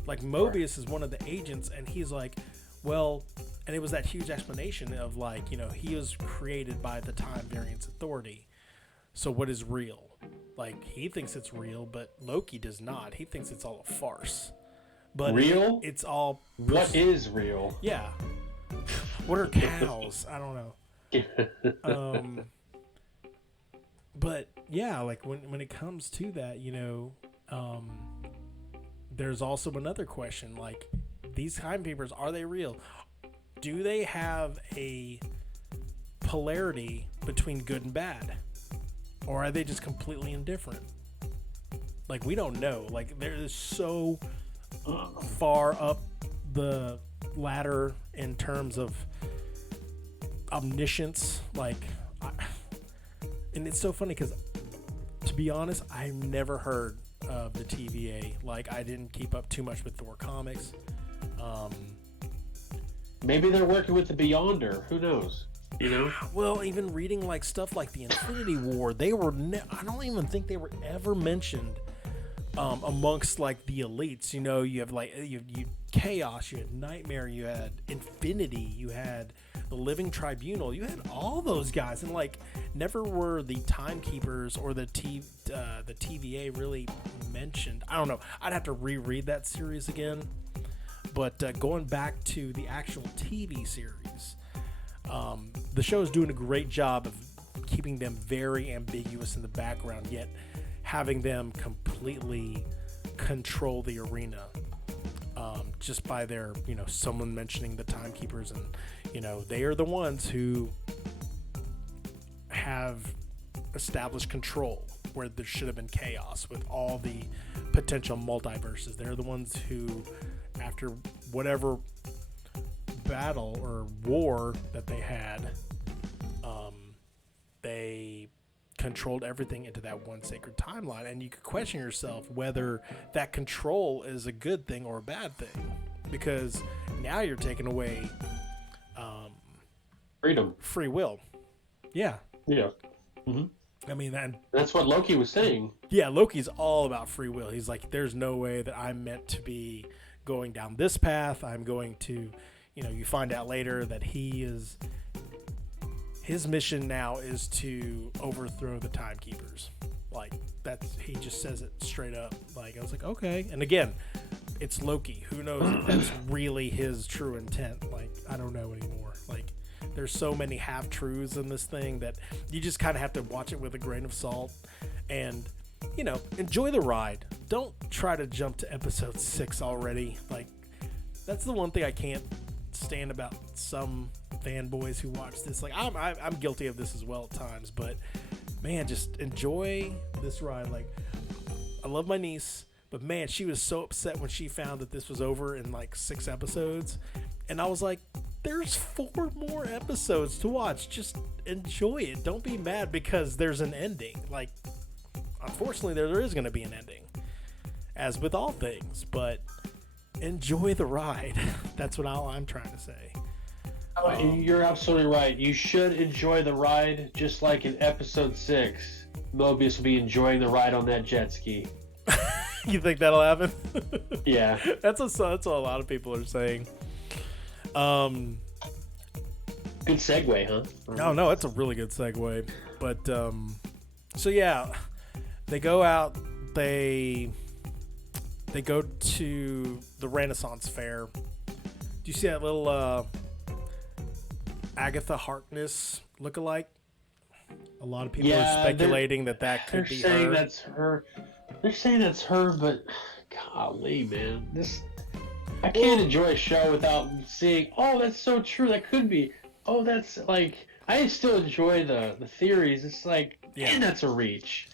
Like, Mobius is one of the agents, and he's like, well, and it was that huge explanation of he was created by the Time Variance Authority. So what is real? He thinks it's real, but Loki does not. He thinks it's all a farce. But real? It's all... What is real? Yeah. What are cows? I don't know. But yeah, when it comes to that, there's also another question. These Timekeepers, are they real? Do they have a polarity between good and bad? Or are they just completely indifferent? We don't know. There is so... far up the ladder in terms of omniscience, and it's so funny because, to be honest, I've never heard of the TVA. I didn't keep up too much with Thor comics. Maybe they're working with the Beyonder. Who knows? Well, even reading stuff like the Infinity War, they were I don't even think they were ever mentioned amongst the elites. You have you Chaos, you had Nightmare, you had Infinity, you had the Living Tribunal, you had all those guys, and never were the Timekeepers or the TVA really mentioned. I don't know. I'd have to reread that series again. But going back to the actual TV series, the show is doing a great job of keeping them very ambiguous in the background, yet having them completely control the arena, just by their, someone mentioning the Timekeepers, and, they are the ones who have established control where there should have been chaos with all the potential multiverses. They're the ones who, after whatever battle or war that they had, they controlled everything into that one sacred timeline. And you could question yourself whether that control is a good thing or a bad thing, because now you're taking away freedom, free will. Yeah. Mm-hmm. I mean, that's what Loki was saying. Yeah, Loki's all about free will. He's like, there's no way that I'm meant to be going down this path. I'm going to, you find out later that his mission now is to overthrow the timekeepers. Like, he just says it straight up. Like, I was like, okay. And again, it's Loki. Who knows if that's really his true intent? Like, I don't know anymore. Like, there's so many half-truths in this thing that you just kind of have to watch it with a grain of salt and, enjoy the ride. Don't try to jump to episode 6 already. Like, that's the one thing I can't stand about some fanboys who watch this. Like, I'm guilty of this as well at times, but man, just enjoy this ride. Like, I love my niece, but man, she was so upset when she found that this was over in like 6 episodes. And I was like, there's 4 more episodes to watch. Just enjoy it. Don't be mad because there's an ending. Like, unfortunately, there is going to be an ending, as with all things, but enjoy the ride. That's what I'm trying to say. You're absolutely right. You should enjoy the ride, just like in episode 6. Mobius will be enjoying the ride on that jet ski. You think that'll happen? Yeah. That's what a lot of people are saying. Good segue, huh? No, it's a really good segue. But so yeah, they go out. They go to the Renaissance Fair. Do you see that little Agatha Harkness lookalike? A lot of people are speculating that could be her. They're saying that's her. They're saying that's her, but golly, man, I can't enjoy a show without seeing, oh, that's so true, that could be. Oh, that's like, I still enjoy the theories. It's like, man, that's a reach.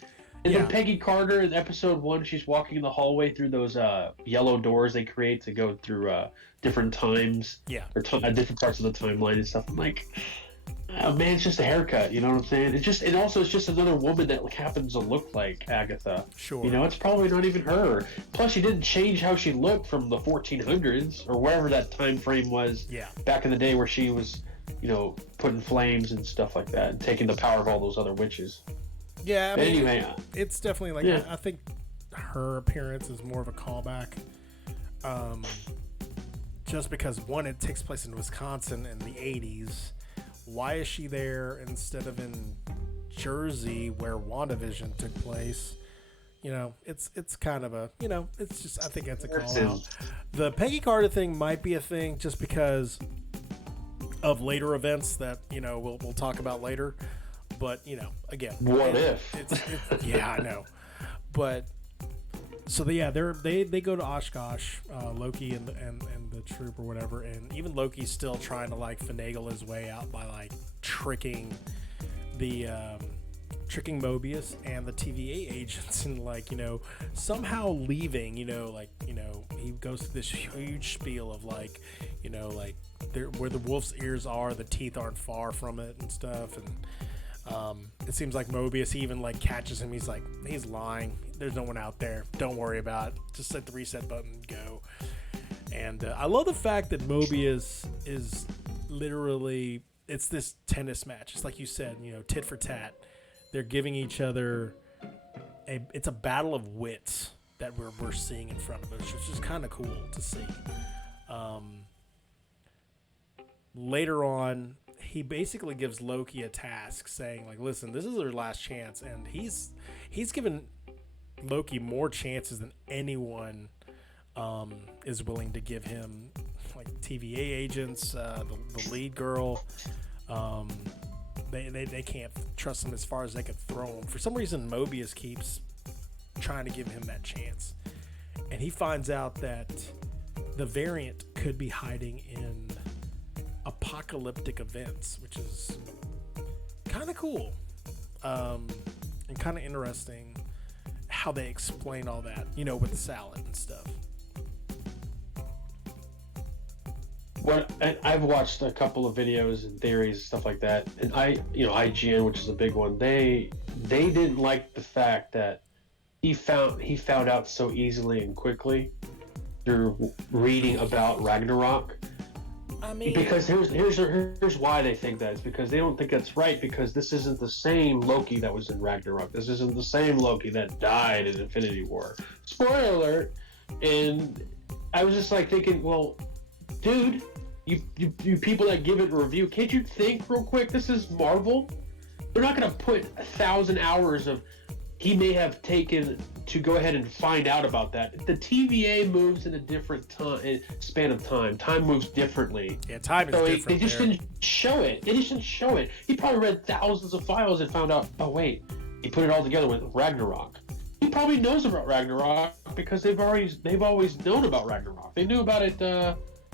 And then Peggy Carter in episode 1, she's walking in the hallway through those yellow doors they create to go through different times. Yeah. Or different parts of the timeline and stuff. I'm like, oh, man, it's just a haircut. You know what I'm saying? It's just another woman that happens to look like Agatha. Sure. It's probably not even her. Plus, she didn't change how she looked from the 1400s or wherever that time frame was. Yeah. Back in the day where she was, putting flames and stuff like that and taking the power of all those other witches. Yeah, I mean, anyway, it's definitely like I think her appearance is more of a callback. Just because one, it takes place in Wisconsin in the 80s. Why is she there instead of in Jersey where WandaVision took place? It's kind of a it's just, I think that's a call out. The Peggy Carter thing might be a thing just because of later events that we'll talk about later. But again, what if? It's yeah, I know. But so they go to Oshkosh, Loki and the troop or whatever, and even Loki's still trying to like finagle his way out by like tricking Mobius and the TVA agents and like somehow leaving. He goes to this huge spiel of like where the wolf's ears are, the teeth aren't far from it and stuff and. It seems like Mobius even like catches him. He's like, he's lying. There's no one out there. Don't worry about it. Just hit the reset button and go. And I love the fact that Mobius is literally, it's this tennis match. It's like you said, tit for tat. They're giving each other it's a battle of wits that we're seeing in front of us, which is kind of cool to see. Later on, he basically gives Loki a task saying like, listen, this is their last chance. And he's given Loki more chances than anyone is willing to give him, like TVA agents, the lead girl. They can't trust him as far as they could throw him. For some reason, Mobius keeps trying to give him that chance. And he finds out that the variant could be hiding in apocalyptic events, which is kind of cool and kind of interesting how they explain all that, with the salad and stuff. Well, I've watched a couple of videos and theories and stuff like that, and IGN, which is a big one, they didn't like the fact that he found out so easily and quickly through reading about Ragnarok. because here's why they think that. It's because they don't think that's right, because this isn't the same Loki that was in Ragnarok. This isn't the same Loki that died in Infinity War. Spoiler alert. And I was just like thinking, well, dude, you people that give it a review, can't you think real quick? This is Marvel. They're not going to put 1,000 hours of he may have taken to go ahead and find out about that. The TVA moves in a different span of time. Time moves differently. Yeah, time is different. They just didn't show it. They just didn't show it. He probably read thousands of files and found out, oh wait, he put it all together with Ragnarok. He probably knows about Ragnarok because they've always known about Ragnarok. They knew about it.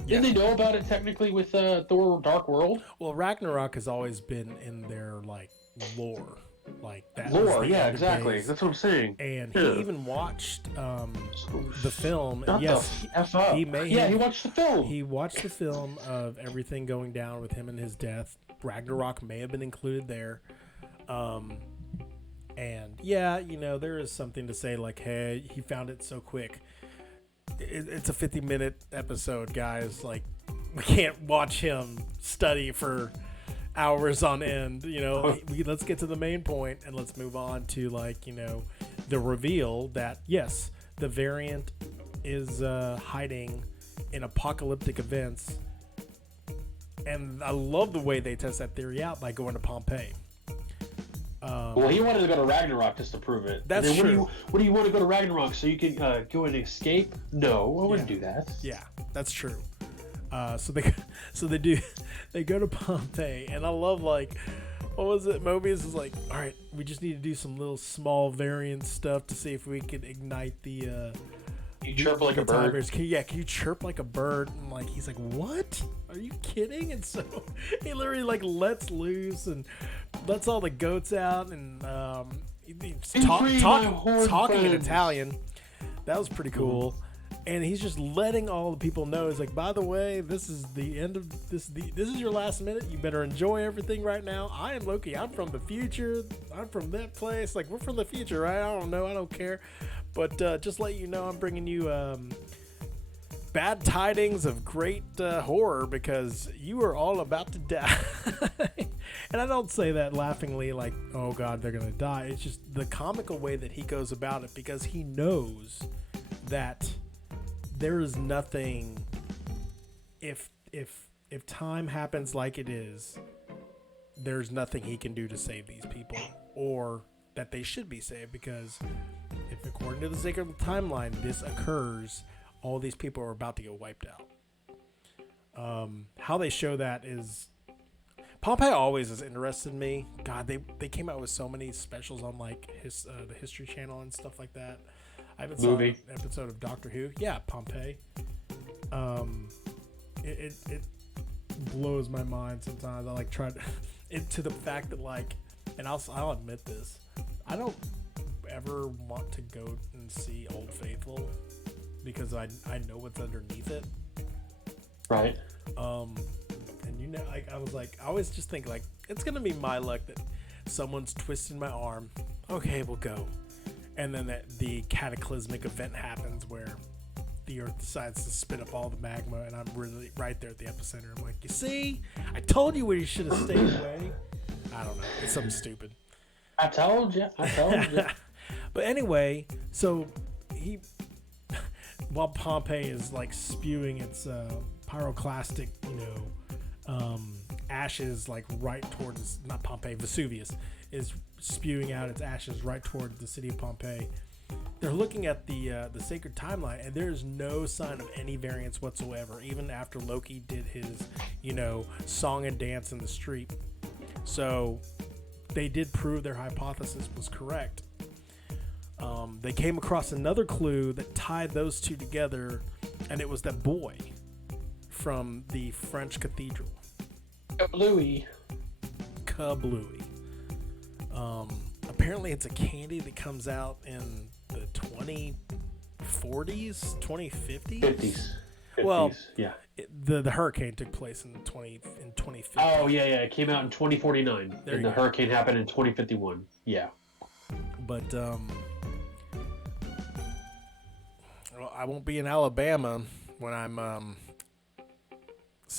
Didn't they know about it technically with Thor: Dark World? Well, Ragnarok has always been in their lore. That lore, yeah, exactly. Days. That's what I'm saying. And he even watched the film. He watched the film. He watched the film of everything going down with him and his death. Ragnarok may have been included there. And yeah, there is something to say hey, he found it so quick. It's a 50-minute episode, guys. We can't watch him study for hours on end. Let's get to the main point and let's move on to the reveal that yes, the variant is hiding in apocalyptic events. And I love the way they test that theory out by going to Pompeii. Well, he wanted to go to Ragnarok just to prove it. That's true. What do you want to go to Ragnarok so you can go and escape? No, I wouldn't do that. Yeah, that's true. So they go to Pompeii, and I love what was it? Mobius is all right, we just need to do some little small variant stuff to see if we can ignite the. You chirp like a bird. Can you chirp like a bird? And he's like, what? Are you kidding? And so he literally lets loose and lets all the goats out and talking in Italian. That was pretty cool. And he's just letting all the people know. He's like, by the way, this is the end of this. This is your last minute. You better enjoy everything right now. I am Loki. I'm from the future. I'm from that place. We're from the future, right? I don't know. I don't care. But just let you know, I'm bringing you bad tidings of great horror because you are all about to die. And I don't say that laughingly oh God, they're going to die. It's just the comical way that he goes about it because he knows that there is nothing if time happens like it is, there's nothing he can do to save these people or that they should be saved because if according to the sacred timeline this occurs, all these people are about to get wiped out. How they show that is Pompeii always has interested me. God, they came out with so many specials on the History Channel and stuff like that. I haven't saw an episode of Doctor Who. Yeah, Pompeii. It blows my mind sometimes. I try to the fact that and I'll admit this. I don't ever want to go and see Old Faithful because I know what's underneath it. Right. And I always just think it's gonna be my luck that someone's twisting my arm. Okay, we'll go. And then the cataclysmic event happens where the Earth decides to spit up all the magma, and I'm really right there at the epicenter. I'm like, you see? I told you we should have stayed away. I don't know. It's something stupid. I told you. But anyway, so while Pompeii is spewing its pyroclastic, ashes right towards, not Pompeii, Vesuvius is spewing out its ashes right toward the city of Pompeii. They're looking at the sacred timeline, and there's no sign of any variance whatsoever, even after Loki did his, song and dance in the street. So they did prove their hypothesis was correct. They came across another clue that tied those two together, and it was that boy from the French cathedral. Kablooey. Apparently it's a candy that comes out in the 2040s, 2050s? 50s. Well, yeah. The hurricane took place in 2050. Oh, yeah. It came out in 2049. And the hurricane happened in 2051. Yeah. But, I won't be in Alabama when I'm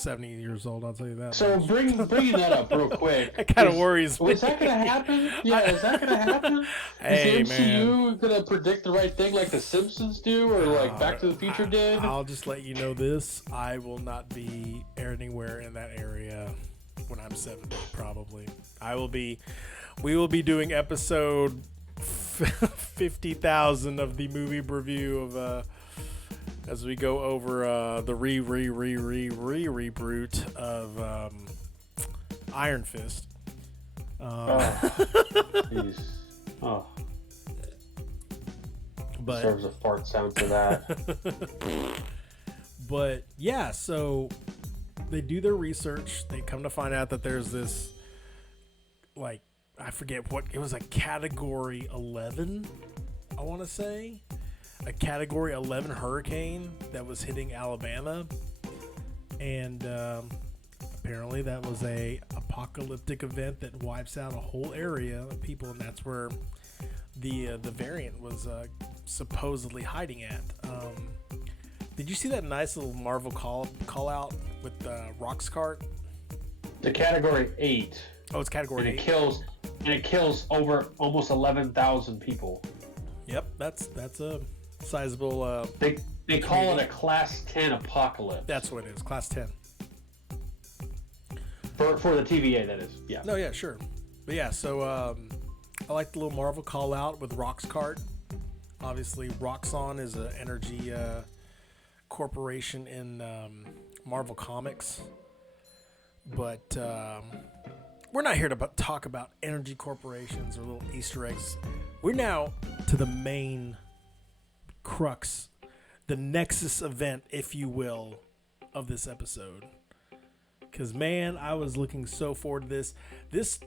70 years old. I'll tell you that. So bringing that up real quick. It kind of worries me. Is that going to happen? Yeah, is that going to happen? Hey, is the MCU going to predict the right thing like The Simpsons do or like Back to the Future did? I'll just let you know this. I will not be anywhere in that area when I'm 70, probably. We will be doing episode 50,000 of the movie review of as we go over the reboot of Iron Fist. Jeez. Oh. But serves a fart sound for that. But yeah, so they do their research. They come to find out that there's this, like, I forget what it was, a category 11, I want to say. A category 11 hurricane that was hitting Alabama. And apparently that was a apocalyptic event that wipes out a whole area of people, and that's where the variant was supposedly hiding at. Did you see that nice little Marvel call out with Roxcart? The category 8. Oh, it's category 8. It kills over almost 11,000 people. Yep, that's a sizable. They call it a Class 10 apocalypse. That's what it is, Class 10. For the TVA, that is. Yeah. No, yeah, sure. But yeah, so I like the little Marvel call out with Roxcart. Obviously, Roxxon is an energy corporation in Marvel Comics. But we're not here to talk about energy corporations or little Easter eggs. We're now to the main crux, the nexus event, if you will, of this episode. Because, man, I was looking so forward to this.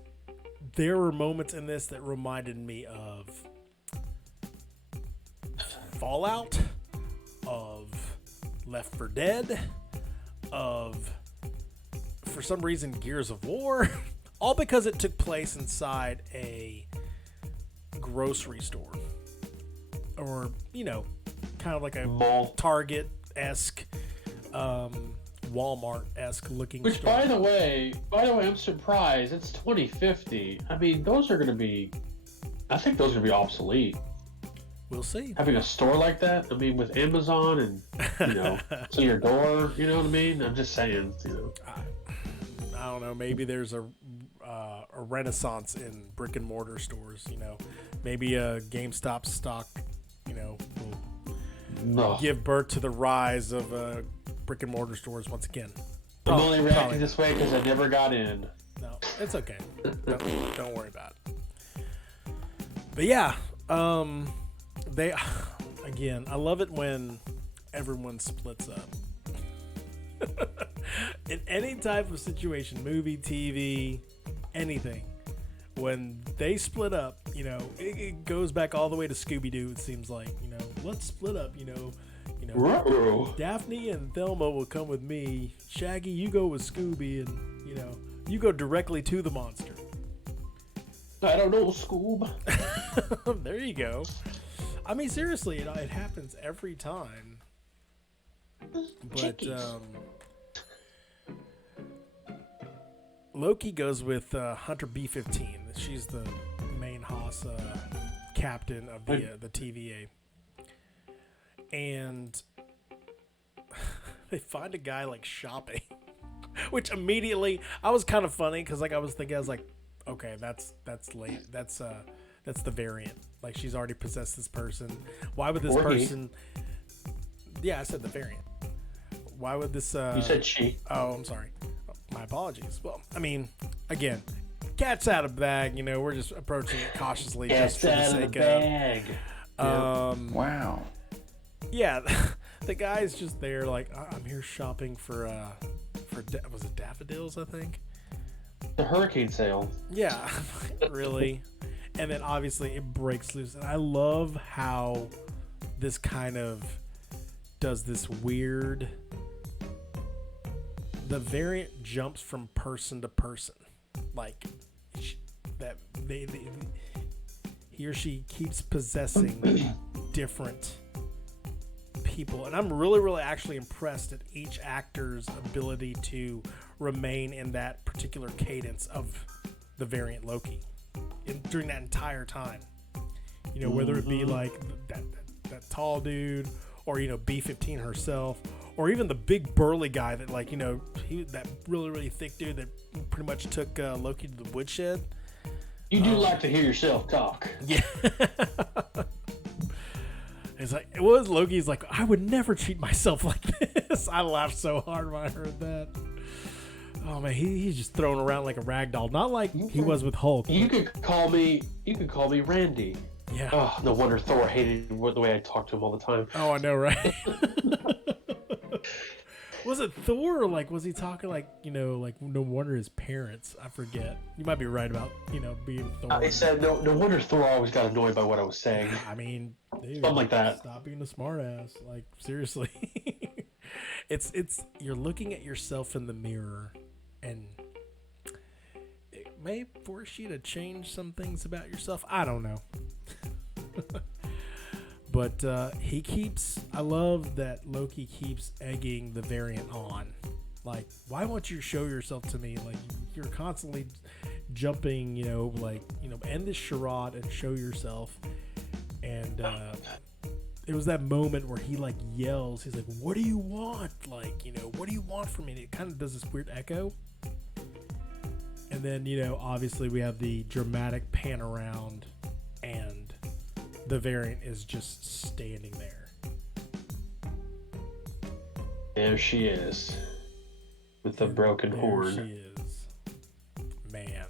There were moments in this that reminded me of Fallout, of Left 4 Dead, of, for some reason, Gears of War. All because it took place inside a grocery store. Or, kind of like a mall, Target-esque, Walmart-esque looking Which, store. by the way, I'm surprised. It's 2050. I mean, those are going to be... I think those are going to be obsolete. We'll see. Having a store like that, I mean, with Amazon and, to your door, you know what I mean? I'm just saying, I don't know. Maybe there's a renaissance in brick and mortar stores, Maybe a GameStop stock, will give birth to the rise of brick and mortar stores once again. I'm only reacting this way because I never got in. No, it's okay. Don't worry about it. But yeah, I love it when everyone splits up. In any type of situation, movie, TV, anything, when they split up, it goes back all the way to Scooby-Doo. It seems like, let's split up, Daphne and Thelma will come with me. Shaggy, you go with Scooby, and you go directly to the monster. I don't know, Scoob. There you go. I mean, seriously, it happens every time. But Loki goes with Hunter B-15. She's the main Haas captain of the TVA. And they find a guy like shopping, which immediately I was kind of funny because I was like, okay, that's late. That's the variant. Like, she's already possessed this person. Why would this person? Yeah, I said the variant. Why would this? You said she. Oh, I'm sorry. My apologies. Well, I mean, again, cat's out of the bag. We're just approaching it cautiously, just for the sake of. Wow. Yeah, the guy's just there, like, I'm here shopping for was it daffodils? I think. The hurricane sale. Yeah, really. And then obviously it breaks loose, and I love how this kind of does this weird. The variant jumps from person to person, like that. He or she keeps possessing different people, and I'm really, really actually impressed at each actor's ability to remain in that particular cadence of the variant Loki during that entire time. You know, whether it be like that tall dude, or, you know, B-15 herself, or even the big burly guy that, like, you know, that really, really thick dude that pretty much took Loki to the woodshed. You do like to hear yourself talk. Yeah. It's like, it was Loki's like, I would never treat myself like this. I laughed so hard when I heard that. Oh man, he's just thrown around like a rag doll, not like he was with Hulk. You could call me Randy. Yeah. Oh, no wonder Thor hated the way I talk to him all the time. Oh, I know, right? Was it Thor, or like was he talking like, you know, like no wonder his parents? I forget. You might be right about, you know, being Thor. I said no wonder Thor always got annoyed by what I was saying. I mean, dude, something like that. Stop being a smartass. Like, seriously. it's you're looking at yourself in the mirror, and it may force you to change some things about yourself. I don't know. But I love that Loki keeps egging the variant on. Like, why won't you show yourself to me? Like, you're constantly jumping, you know, like, you know, end this charade and show yourself. And it was that moment where he, like, yells. He's like, what do you want? Like, you know, what do you want from me? And it kind of does this weird echo. And then, you know, obviously we have the dramatic pan around, and the variant is just standing there. There she is, with the broken horn. There she is. Man.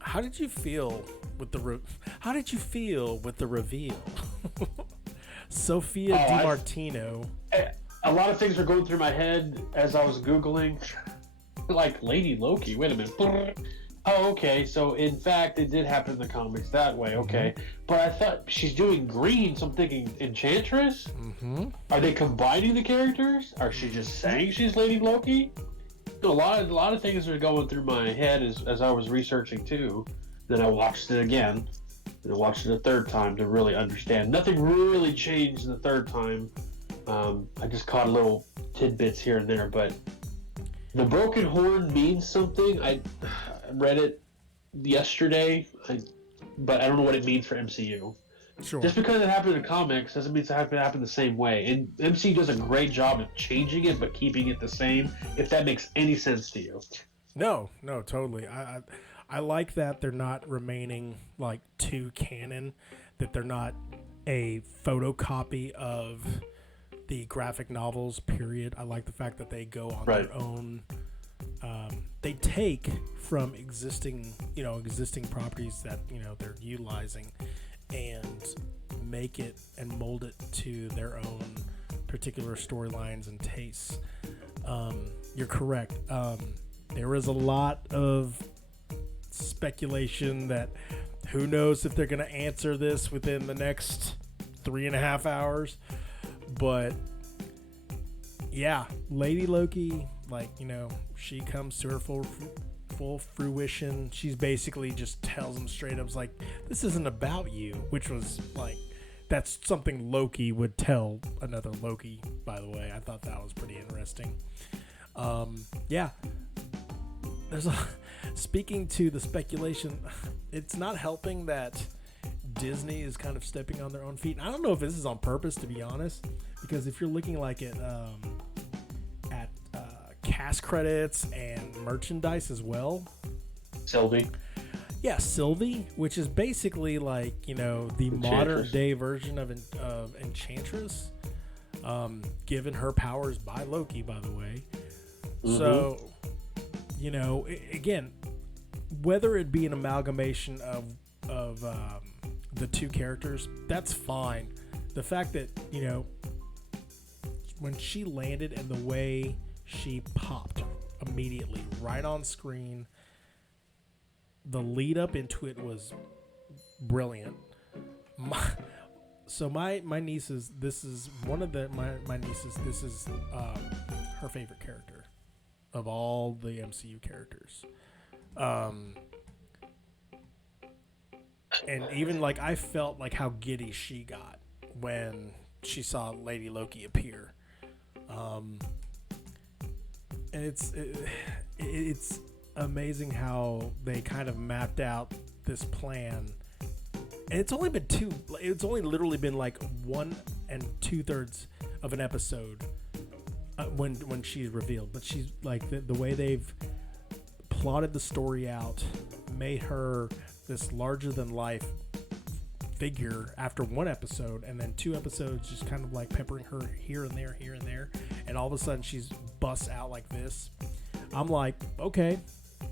How did you feel with the reveal? Sophia DiMartino. A lot of things were going through my head as I was Googling. Like, Lady Loki, wait a minute. Oh, okay, so in fact it did happen in the comics that way, okay. But I thought she's doing green, so I'm thinking Enchantress? Are they combining the characters? Are she just saying she's Lady Loki? A lot of things are going through my head as I was researching too. Then I watched it again, and I watched it a third time to really understand. Nothing really changed the third time. I just caught little tidbits here and there, but the broken horn means something. I read it yesterday, but I don't know what it means for MCU. Sure. Just because it happened in the comics doesn't mean it happened the same way. And MCU does a great job of changing it, but keeping it the same, if that makes any sense to you. No, totally. I like that they're not remaining like too canon, that they're not a photocopy of the graphic novels, period. I like the fact that they go on their own. They take from existing properties that, you know, they're utilizing and make it and mold it to their own particular storylines and tastes. You're correct. There is a lot of speculation that who knows if they're going to answer this within the next 3.5 hours. But yeah, Lady Loki, like, you know, she comes to her full fruition. She's basically just tells him straight up, like, this isn't about you, which was like, that's something Loki would tell another Loki, by the way. I thought that was pretty interesting. Yeah, speaking to the speculation, it's not helping that Disney is kind of stepping on their own feet. I don't know if this is on purpose, to be honest, because if you're looking like at cast credits and merchandise as well, Sylvie, which is basically like, you know, the modern day version of Enchantress, given her powers by Loki, by the way. So, you know, again, whether it be an amalgamation of the two characters, that's fine. The fact that, you know, when she landed and the way she popped immediately right on screen, the lead up into it was brilliant. My nieces, this is one of my nieces, this is her favorite character of all the MCU characters. And even like I felt like how giddy she got when she saw Lady Loki appear. And it's amazing how they kind of mapped out this plan. And it's only literally been like 1 2/3 of an episode when she's revealed. But she's like the way they've plotted the story out, made her this larger than life figure after 1 episode, and then 2 episodes just kind of like peppering her here and there, and all of a sudden she's busts out like this. I'm like, okay,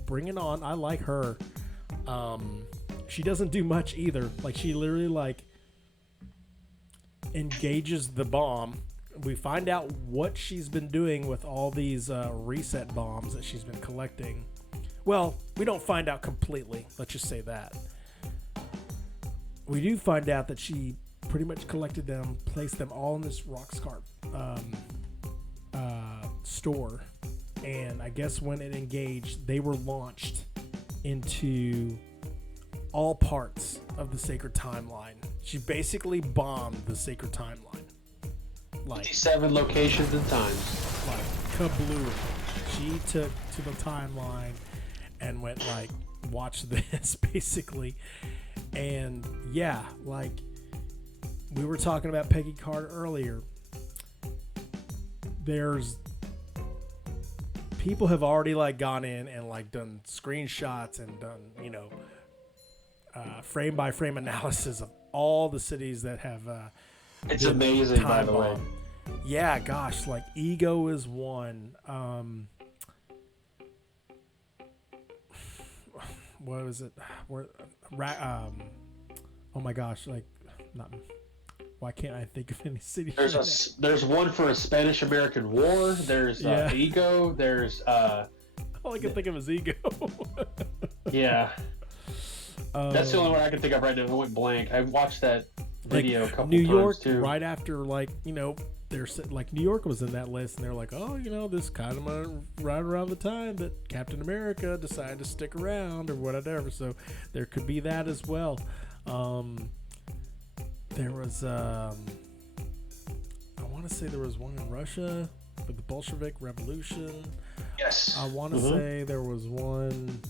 bring it on. I like her. She doesn't do much either. Like, she literally like engages the bomb. We find out what she's been doing with all these reset bombs that she's been collecting. Well, we don't find out completely. Let's just say that. We do find out that she pretty much collected them, placed them all in this Rockscarp store. And I guess when it engaged, they were launched into all parts of the Sacred Timeline. She basically bombed the Sacred Timeline. Like 57 locations and times. Like kablooey. She took to the timeline and went like, watch this, basically. And yeah, like we were talking about Peggy Carter earlier. There's people have already like gone in and like done screenshots and done, frame by frame analysis of all the cities that have it's amazing, by the way. Yeah, gosh, like Ego is one. What was it? Oh my gosh, like not. Why can't I think of any city? There's one for a Spanish American War. There's Ego. There's all I can think of is Ego. Yeah. That's the only one I can think of right now. I went blank. I watched that video a couple New York, times too. Right after, like, there's like New York was in that list, and they're like, oh, this kind of right around the time that Captain America decided to stick around or whatever. So there could be that as well. There was, I want to say there was one in Russia for the Bolshevik Revolution. Yes. I want to say there was one.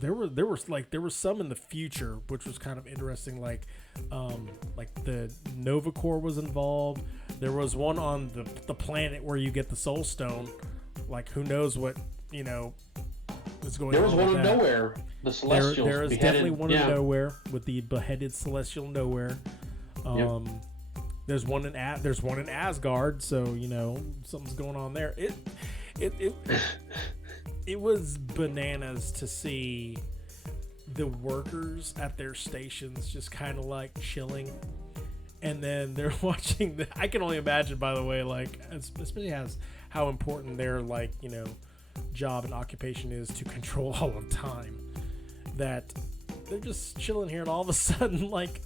There was some in the future, which was kind of interesting. Like the Nova Corps was involved. There was one on the planet where you get the Soul Stone. Like, who knows what was going on? There was one in Nowhere. The Celestials. There is definitely one in Nowhere with the beheaded Celestial Nowhere. There's one in Asgard. So something's going on there. It was bananas to see the workers at their stations just kind of like chilling, and then they're watching I can only imagine, by the way, like, especially how important their job and occupation is to control all of time, that they're just chilling here, and all of a sudden, like,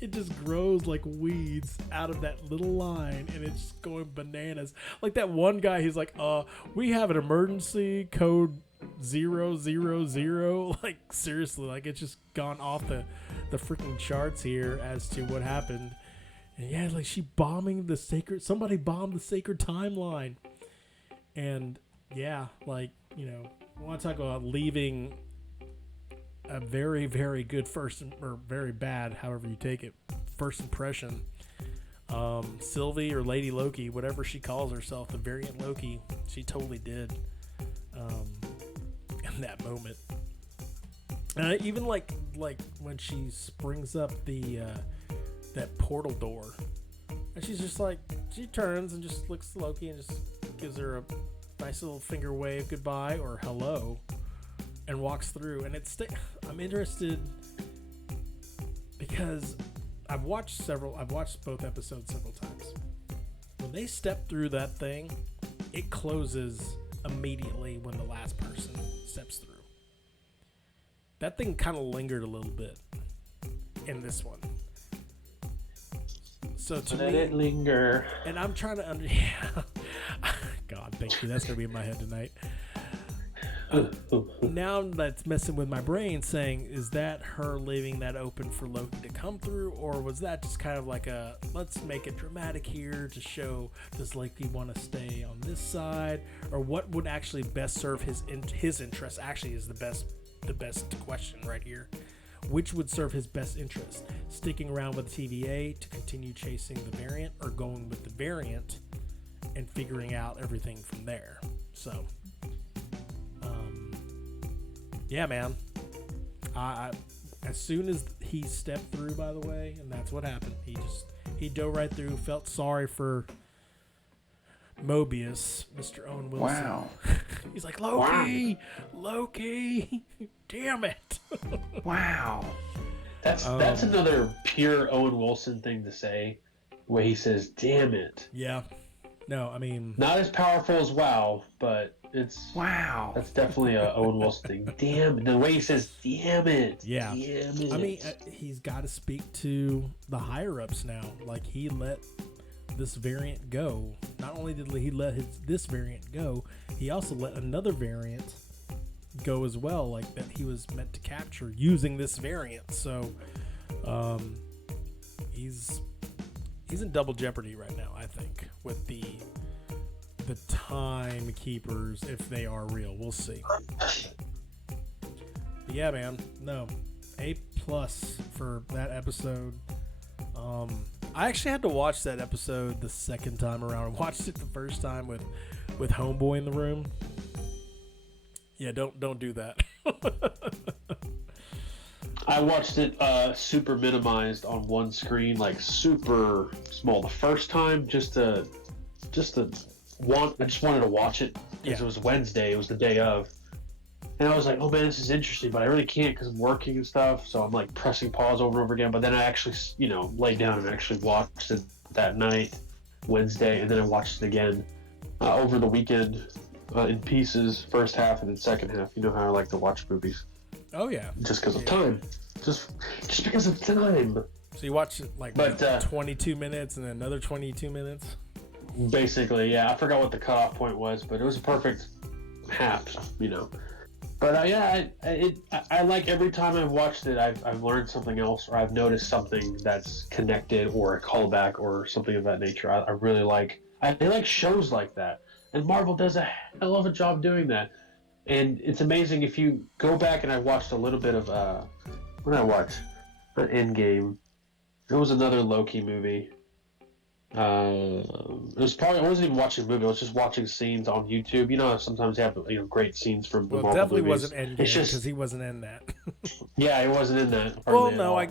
it just grows like weeds out of that little line, and it's just going bananas. Like that one guy, he's like, we have an emergency code 000. Like, seriously, like, it's just gone off the freaking charts here as to what happened. And yeah, like, somebody bombed the Sacred Timeline. And yeah, like, I want to talk about leaving a very, very good or very bad, however you take it, first impression. Sylvie or Lady Loki, whatever she calls herself, the variant Loki, she totally did in that moment. And even like when she springs up that portal door, and she's just like, she turns and just looks at Loki and just gives her a nice little finger wave goodbye or hello, and walks through. And I'm interested because I've watched both episodes several times. When they step through that thing, it closes immediately when the last person steps through. That thing kind of lingered a little bit in this one. So to let it linger. And I'm trying to God, thank you. That's gonna be in my head tonight. now that's messing with my brain, saying, is that her leaving that open for Loki to come through, or was that just kind of like a, let's make it dramatic here to show, does Loki want to stay on this side, or what would actually best serve his interest? Actually, is the best question right here. Which would serve his best interest? Sticking around with the TVA to continue chasing the variant, or going with the variant and figuring out everything from there? So, yeah, man. I as soon as he stepped through, by the way, and that's what happened. He dove right through. Felt sorry for Mobius, Mr. Owen Wilson. Wow. He's like, Loki, damn it. Wow. That's another pure Owen Wilson thing to say, where he says, "Damn it." Yeah. No, I mean, not as powerful as WoW, but it's wow. That's definitely a Owen Wilson thing. Damn, the way he says, "Damn it." Yeah. Damn it. I mean, he's got to speak to the higher ups now. Like, he let this variant go. Not only did he let this variant go, he also let another variant go as well, like that he was meant to capture using this variant. So he's in double jeopardy right now, I think, with the time keepers, if they are real. We'll see. But yeah, man, no, A+ for that episode. I actually had to watch that episode the second time around. I watched it the first time with Homeboy in the room. Yeah, don't do that. I watched it super minimized on one screen, like super small the first time, I just wanted to watch it because it was Wednesday, it was the day of. And I was like, oh man, this is interesting, but I really can't because I'm working and stuff. So I'm like pressing pause over and over again. But then I actually, laid down and actually watched it that night, Wednesday, and then I watched it again over the weekend in pieces, first half and then second half. You know how I like to watch movies. Oh yeah. Just because of time. Just because of time. So you watched it like 22 minutes and then another 22 minutes? Basically, yeah. I forgot what the cutoff point was, but it was a perfect half, But I like every time I've watched it, I've learned something else, or I've noticed something that's connected, or a callback, or something of that nature. I really like. I like shows like that, and Marvel does a hell of a job doing that. And it's amazing if you go back, and I watched a little bit of what did I watch? Not Endgame. It was another Loki movie. I wasn't even watching a movie. I was just watching scenes on YouTube. You know how sometimes they have great scenes from the Marvel definitely movies. Wasn't Endgame because he wasn't in that. Yeah, he wasn't in that.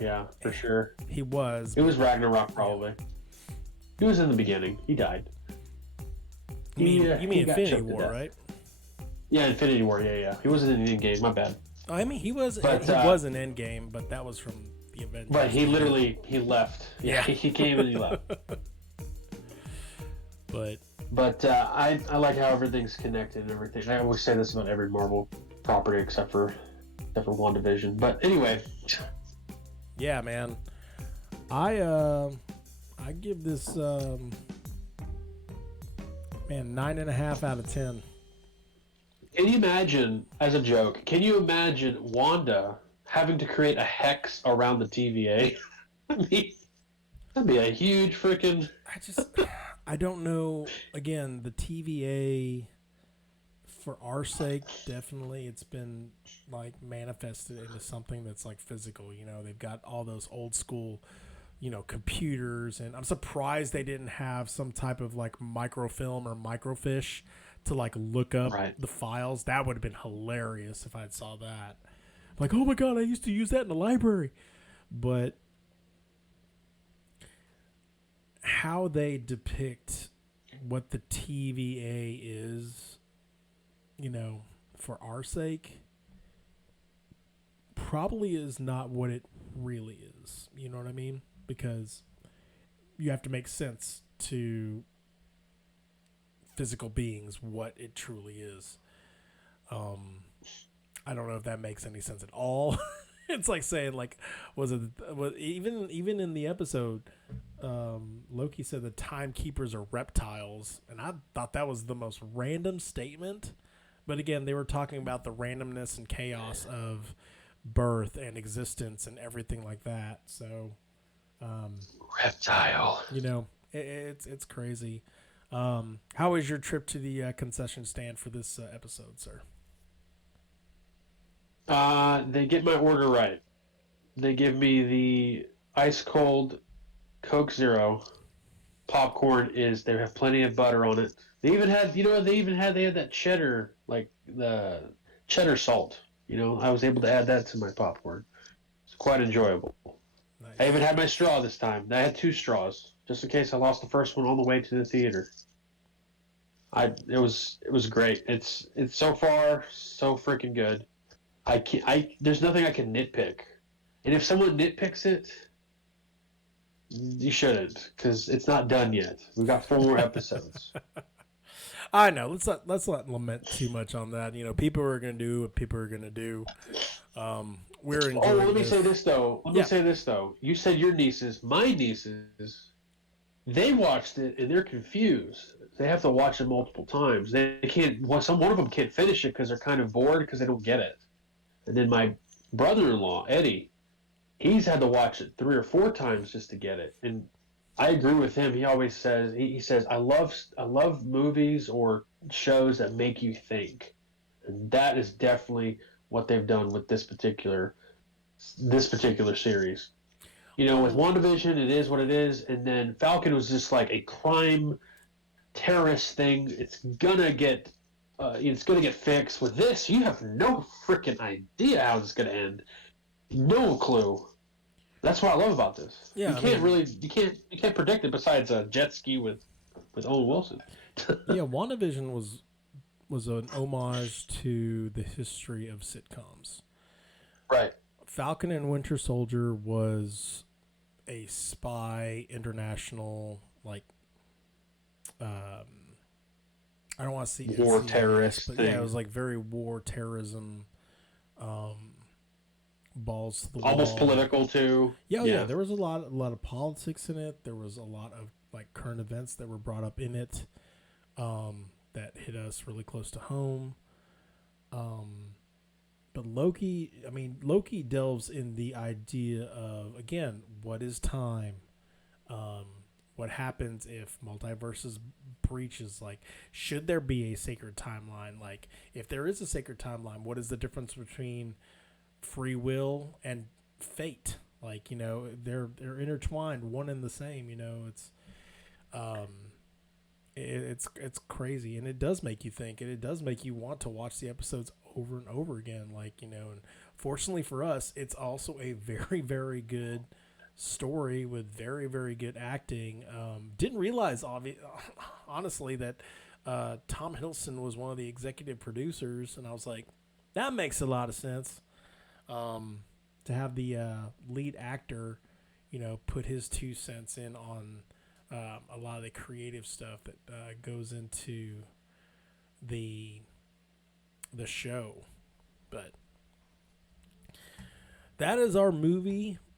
Yeah, for sure. He was. It was Ragnarok probably. He was in the beginning. He died. You mean Infinity War, right? Yeah, Infinity War. Yeah. He wasn't in Endgame. My bad. I mean, he was in Endgame, but that was from the Avengers. Right. He left. Yeah. He came and he left. But I like how everything's connected and everything. I always say this about every Marvel property except for WandaVision. But anyway. Yeah, man. I give this 9.5 out of 10. Can you imagine, as a joke, Wanda having to create a hex around the TVA? I mean, that'd be a huge freaking... I don't know. Again, the TVA, for our sake, definitely it's been like manifested into something that's like physical. They've got all those old school, computers, and I'm surprised they didn't have some type of like microfilm or microfiche to like look up the files. That would have been hilarious if I saw that. Like, oh my God, I used to use that in the library. But how they depict what the TVA is, for our sake, probably is not what it really is. You know what I mean? Because you have to make sense to physical beings what it truly is. I don't know if that makes any sense at all. It's like saying, like, even in the episode, Loki said the timekeepers are reptiles, and I thought that was the most random statement, But again, they were talking about the randomness and chaos of birth and existence and everything like that. So, Reptile. you know, it's crazy. How was your trip to the concession stand for this episode, sir? They get my order right. They give me the ice cold Coke Zero. Popcorn they have plenty of butter on it. They even had, they had that cheddar, like the cheddar salt. I was able to add that to my popcorn. It's quite enjoyable. Nice. I even had my straw this time. I had 2 straws, just in case I lost the first one on the way to the theater. It was great. It's so far so freaking good. There's nothing I can nitpick. And if someone nitpicks it, you shouldn't, because it's not done yet. We've got 4 more episodes. I know. Let's not lament too much on that. People are going to do what people are going to do. We're enjoying let me say this though. You said your nieces, my nieces, they watched it and they're confused. They have to watch it multiple times. They can't. One of them can't finish it because they're kind of bored because they don't get it. And then my brother-in-law Eddie, he's had to watch it 3 or 4 times just to get it. And I agree with him. He always says, he says, I love movies or shows that make you think. And that is definitely what they've done with this particular series. With WandaVision, it is what it is. And then Falcon was just like a crime terrorist thing. It's gonna get fixed. With this, you have no freaking idea how it's gonna end. No clue. That's what I love about this. Yeah, you can't predict it besides a jet ski with Owen Wilson. Yeah, WandaVision was an homage to the history of sitcoms. Right. Falcon and Winter Soldier was a spy international, like, I don't want to see war terrorist, but thing. Yeah, it was like very war terrorism. Balls to the wall. Almost political too. Yeah. There was a lot of politics in it. There was a lot of like current events that were brought up in it, that hit us really close to home. But Loki delves in the idea of, again, what is time? What happens if multiverses breaches? Like, should there be a sacred timeline? Like, if there is a sacred timeline, what is the difference between free will and fate? Like, they're intertwined, one and the same. It's crazy, and it does make you think, and it does make you want to watch the episodes over and over again. Like, and fortunately for us, it's also a very, very good story with very, very good acting. Didn't realize, honestly, that Tom Hiddleston was one of the executive producers, and I was like, that makes a lot of sense. To have the lead actor, put his 2 cents in on a lot of the creative stuff that goes into the show. But that is our movie /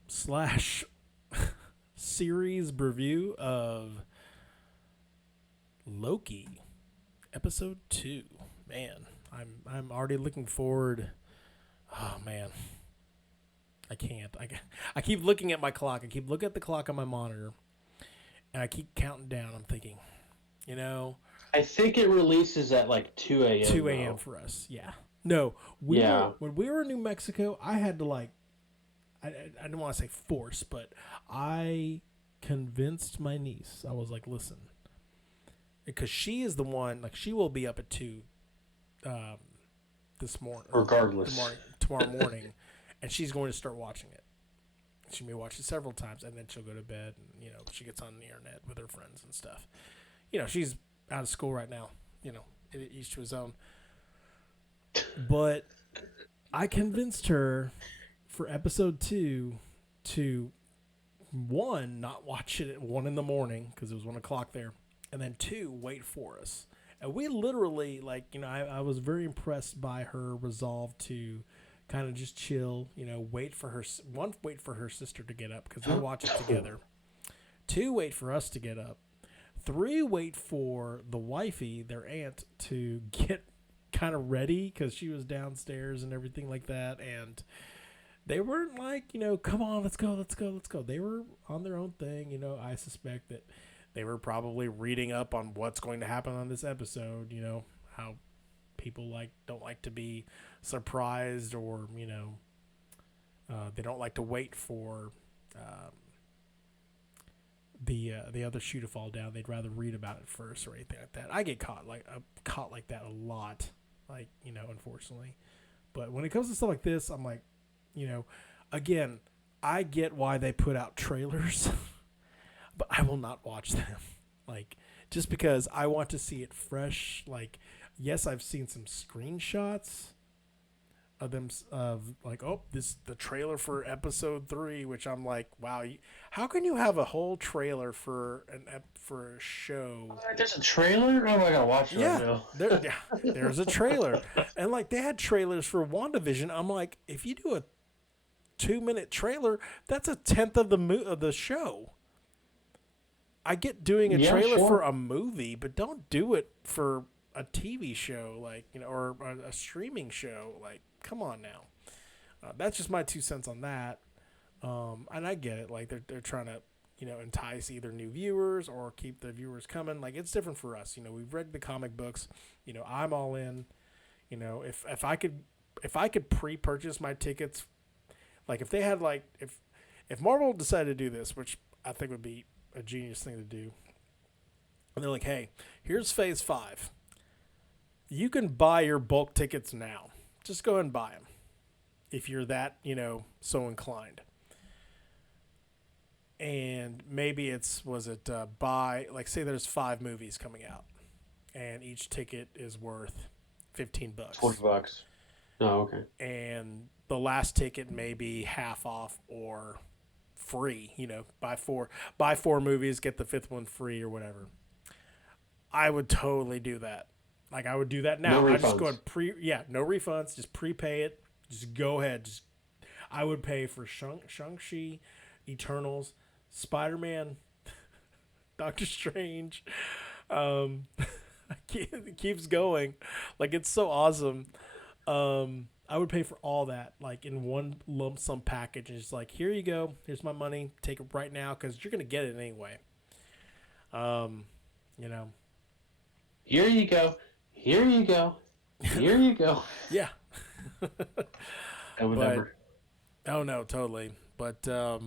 series review of Loki, episode 2. Man, I'm already looking forward. Oh man, I can't. I keep looking at my clock. I keep looking at the clock on my monitor, and I keep counting down. I'm thinking, I think it releases at like 2 a.m. 2 a.m. for us. Yeah. No, when we were in New Mexico, I had to I don't want to say force, but I convinced my niece. I was like, listen, because she is the one, like, she will be up at 2 this morning. Regardless. Tomorrow morning, and she's going to start watching it. She may watch it several times, and then she'll go to bed, and, she gets on the internet with her friends and stuff. She's out of school right now, each to his own. But I convinced her for episode 2 to, 1, not watch it at 1 in the morning because it was 1 o'clock there, and then 2, wait for us. And we literally, I was very impressed by her resolve to kind of just chill, wait for her sister to get up because they'll watch it together. 2, wait for us to get up. 3, wait for the wifey, their aunt, to get kind of ready because she was downstairs and everything like that, and they weren't like, come on, let's go. They were on their own thing. I suspect that they were probably reading up on what's going to happen on this episode, how people don't like to be surprised, or they don't like to wait for the other shoe to fall down. They'd rather read about it first or anything like that. I get caught like that a lot, unfortunately. But when it comes to stuff like this, I'm like, again, I get why they put out trailers, but I will not watch them. Just because I want to see it fresh. Yes, I've seen some screenshots of them the trailer for episode 3, which I'm like, wow, how can you have a whole trailer for a show? There's a trailer? Oh, I gotta watch it right now. There's a trailer, and they had trailers for WandaVision. I'm like, if you do a 2-minute trailer, that's 1/10 of the show. I get doing a trailer for a movie, but don't do it for a TV show, or a streaming show. Come on now. That's just my 2 cents on that. And I get it. They're trying to, entice either new viewers or keep the viewers coming. It's different for us. We've read the comic books. I'm all in. If I could pre-purchase my tickets, if they had if Marvel decided to do this, which I think would be a genius thing to do, and they're like, hey, here's Phase 5. You can buy your bulk tickets now. Just go ahead and buy them if you're that, so inclined. And maybe buy, say there's 5 movies coming out, and each ticket is worth $15. $20. Oh, okay. And the last ticket may be half off or free. Buy 4 movies, get the 5th one free or whatever. I would totally do that. I would do that now. No refunds. I just go ahead no refunds. Just prepay it. Just go ahead. I would pay for Shang-Chi, Eternals, Spider-Man, Doctor Strange. It keeps going. It's so awesome. I would pay for all that, in one lump sum package. And it's here you go. Here's my money. Take it right now because you're going to get it anyway. Here you go. Here you go. Here you go. Yeah. I would never. Oh, no, totally. But I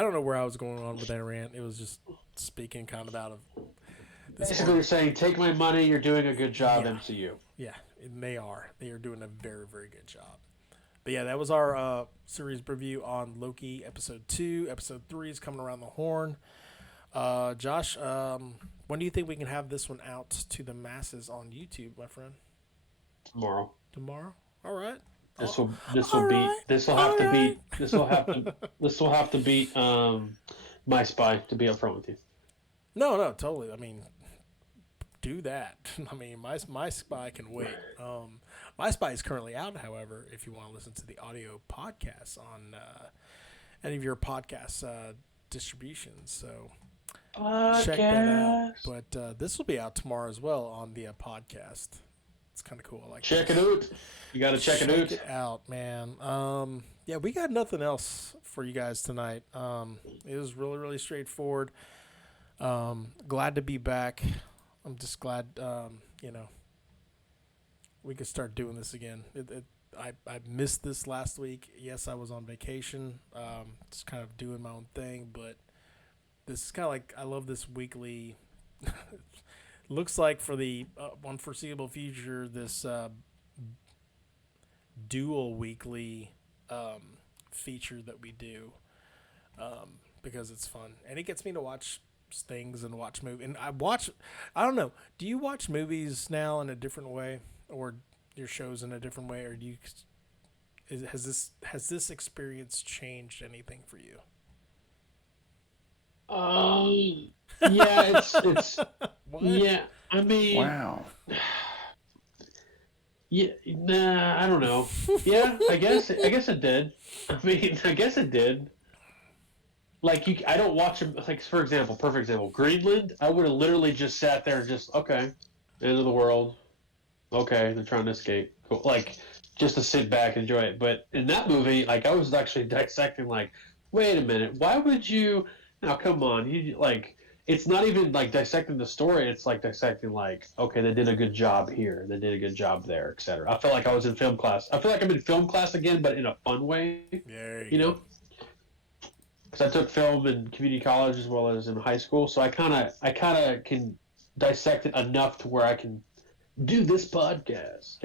don't know where I was going on with that rant. It was just speaking kind of out of this. Basically, you're saying, take my money, you're doing a good job, MCU. Yeah, and they are. They are doing a very, very good job. But yeah, that was our series review on Loki episode 2. Episode 3 is coming around the horn. Josh, when do you think we can have this one out to the masses on YouTube, my friend? Tomorrow. All right. This will have to beat My Spy, to be upfront with you. No, totally. I mean, do that. I mean, my Spy can wait. My Spy is currently out, however, if you want to listen to the audio podcasts on any of your podcast distributions. So check that out. But this will be out tomorrow as well on the podcast. It's kind of cool. Check it out. You got to check it out. Check it out, man. Yeah, we got nothing else for you guys tonight. It was really, really straightforward. Glad to be back. I'm just glad, we could start doing this again. I missed this last week. Yes, I was on vacation, just kind of doing my own thing, but this is kind of I love this weekly. Looks like for the unforeseeable future, this dual weekly feature that we do, because it's fun and it gets me to watch things and watch movies. And I don't know, do you watch movies now in a different way, or your shows in a different way, or has this experience changed anything for you? Yeah, it's yeah. I mean, wow. Yeah, nah, I don't know. Yeah, I guess it did. I mean, I guess it did. I don't watch them. For example, perfect example, Greenland. I would have literally just sat there and just, okay, end of the world. okay, they're trying to escape. Cool. Like, just to sit back and enjoy it. But in that movie, like, I was actually dissecting, like, wait a minute, why would you? Now, come on, you like. It's not even like dissecting the story. It's like dissecting, like, okay, they did a good job here, they did a good job there, etc. I felt like I was in film class. I feel like I'm in film class again, but in a fun way. There you know, because I took film in community college as well as in high school, so I kind of can dissect it enough to where I can do this podcast.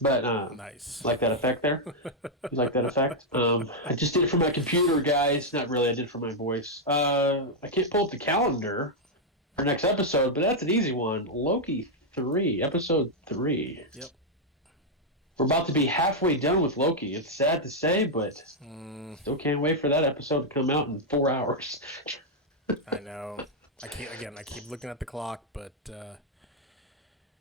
But nice. Like that effect there? You like that effect? I just did it for my computer, guys. Not really. I did it for my voice. I can't pull up the calendar for next episode, but that's an easy one. Loki 3, episode 3. Yep. We're about to be halfway done with Loki. It's sad to say, but still can't wait for that episode to come out in 4 hours. I know. I keep looking at the clock, but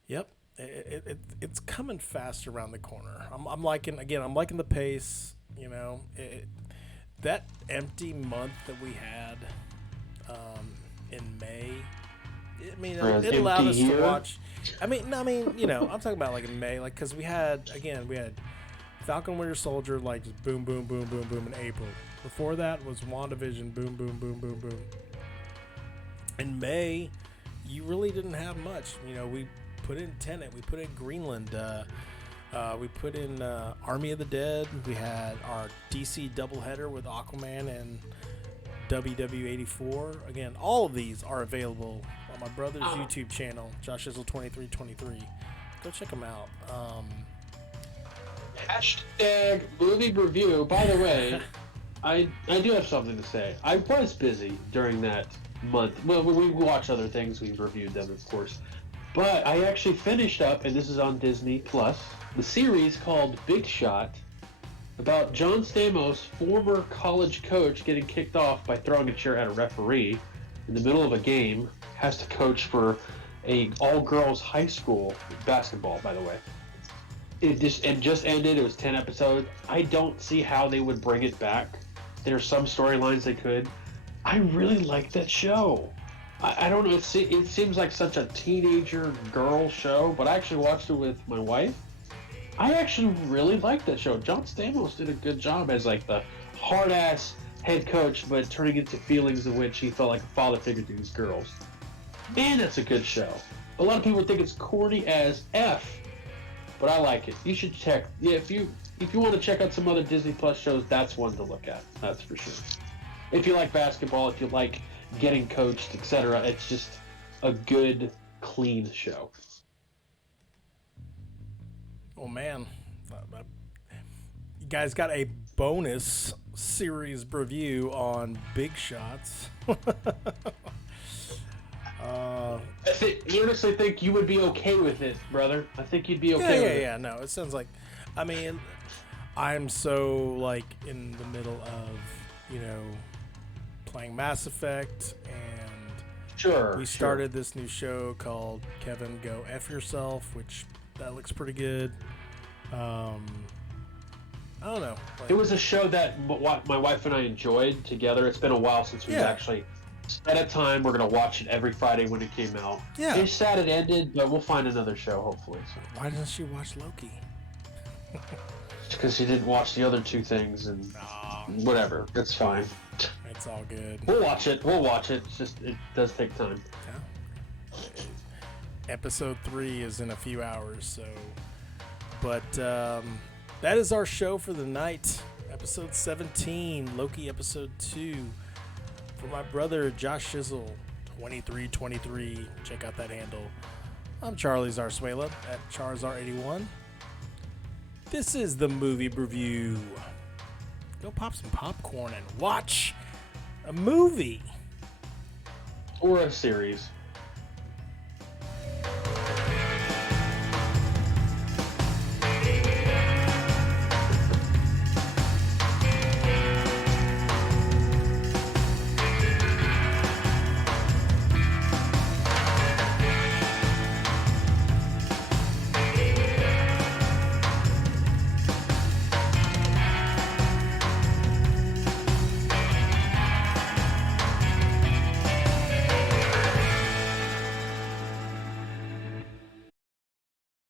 yep. It's coming fast around the corner. I'm liking the pace. You know, that empty month that we had in May. I mean, it allowed us to watch. I mean, you know, I'm talking about like in May, like because we had Falcon Winter Soldier, like just boom, boom, boom, boom, boom in April. Before that was WandaVision, boom, boom, boom, boom, boom. In May, you really didn't have much. You know, we put in Tenet, we put in Greenland, we put in Army of the Dead. We had our DC doubleheader with Aquaman and WW84. Again, all of these are available on my brother's YouTube channel, Joshizzle2323. Go check them out. Hashtag movie review. By the way, I do have something to say. I was busy during that month. Well, we watched other things. We've reviewed them, of course. But I actually finished up, and this is on Disney Plus, the series called Big Shot, about John Stamos, former college coach, getting kicked off by throwing a chair at a referee in the middle of a game. Has to coach for a all-girls high school basketball, by the way. It just ended. It was 10 episodes. I don't see how they would bring it back. There are some storylines they could. I really like that show. I don't know. It seems like such a teenager girl show, but I actually watched it with my wife. I actually really liked that show. John Stamos did a good job as like the hard-ass head coach, but turning into feelings of which he felt like a father figure to these girls. Man, that's a good show. A lot of people think it's corny as F, but I like it. You should check. Yeah, if you want to check out some other Disney Plus shows, that's one to look at. That's for sure. If you like basketball, if you like getting coached, etc., it's just a good, clean show. Oh man, you guys got a bonus series review on Big Shots. I honestly think you would be okay with it, brother. I think you'd be okay with it. Yeah, no, it sounds like, I mean, I'm so, like, in the middle of, you know, playing Mass Effect, and we started this new show called Kevin Go F Yourself, which that looks pretty good. I don't know. Like, it was a show that my wife and I enjoyed together. It's been a while since we've actually spent a time. We're going to watch it every Friday when it came out. Yeah. It's sad it ended, but we'll find another show, hopefully. So. Why doesn't she watch Loki? Because she didn't watch the other two things, and whatever. It's fine. It's all good. We'll watch it. It's just, it does take time. Yeah. Episode 3 is in a few hours, so. But that is our show for the night. Episode 17, Loki episode 2. For my brother, Joshizzle2323. Check out that handle. I'm Charlie Zarsuela at Charzar81. This is the Movie Broview. Go pop some popcorn and watch a movie. Or a series.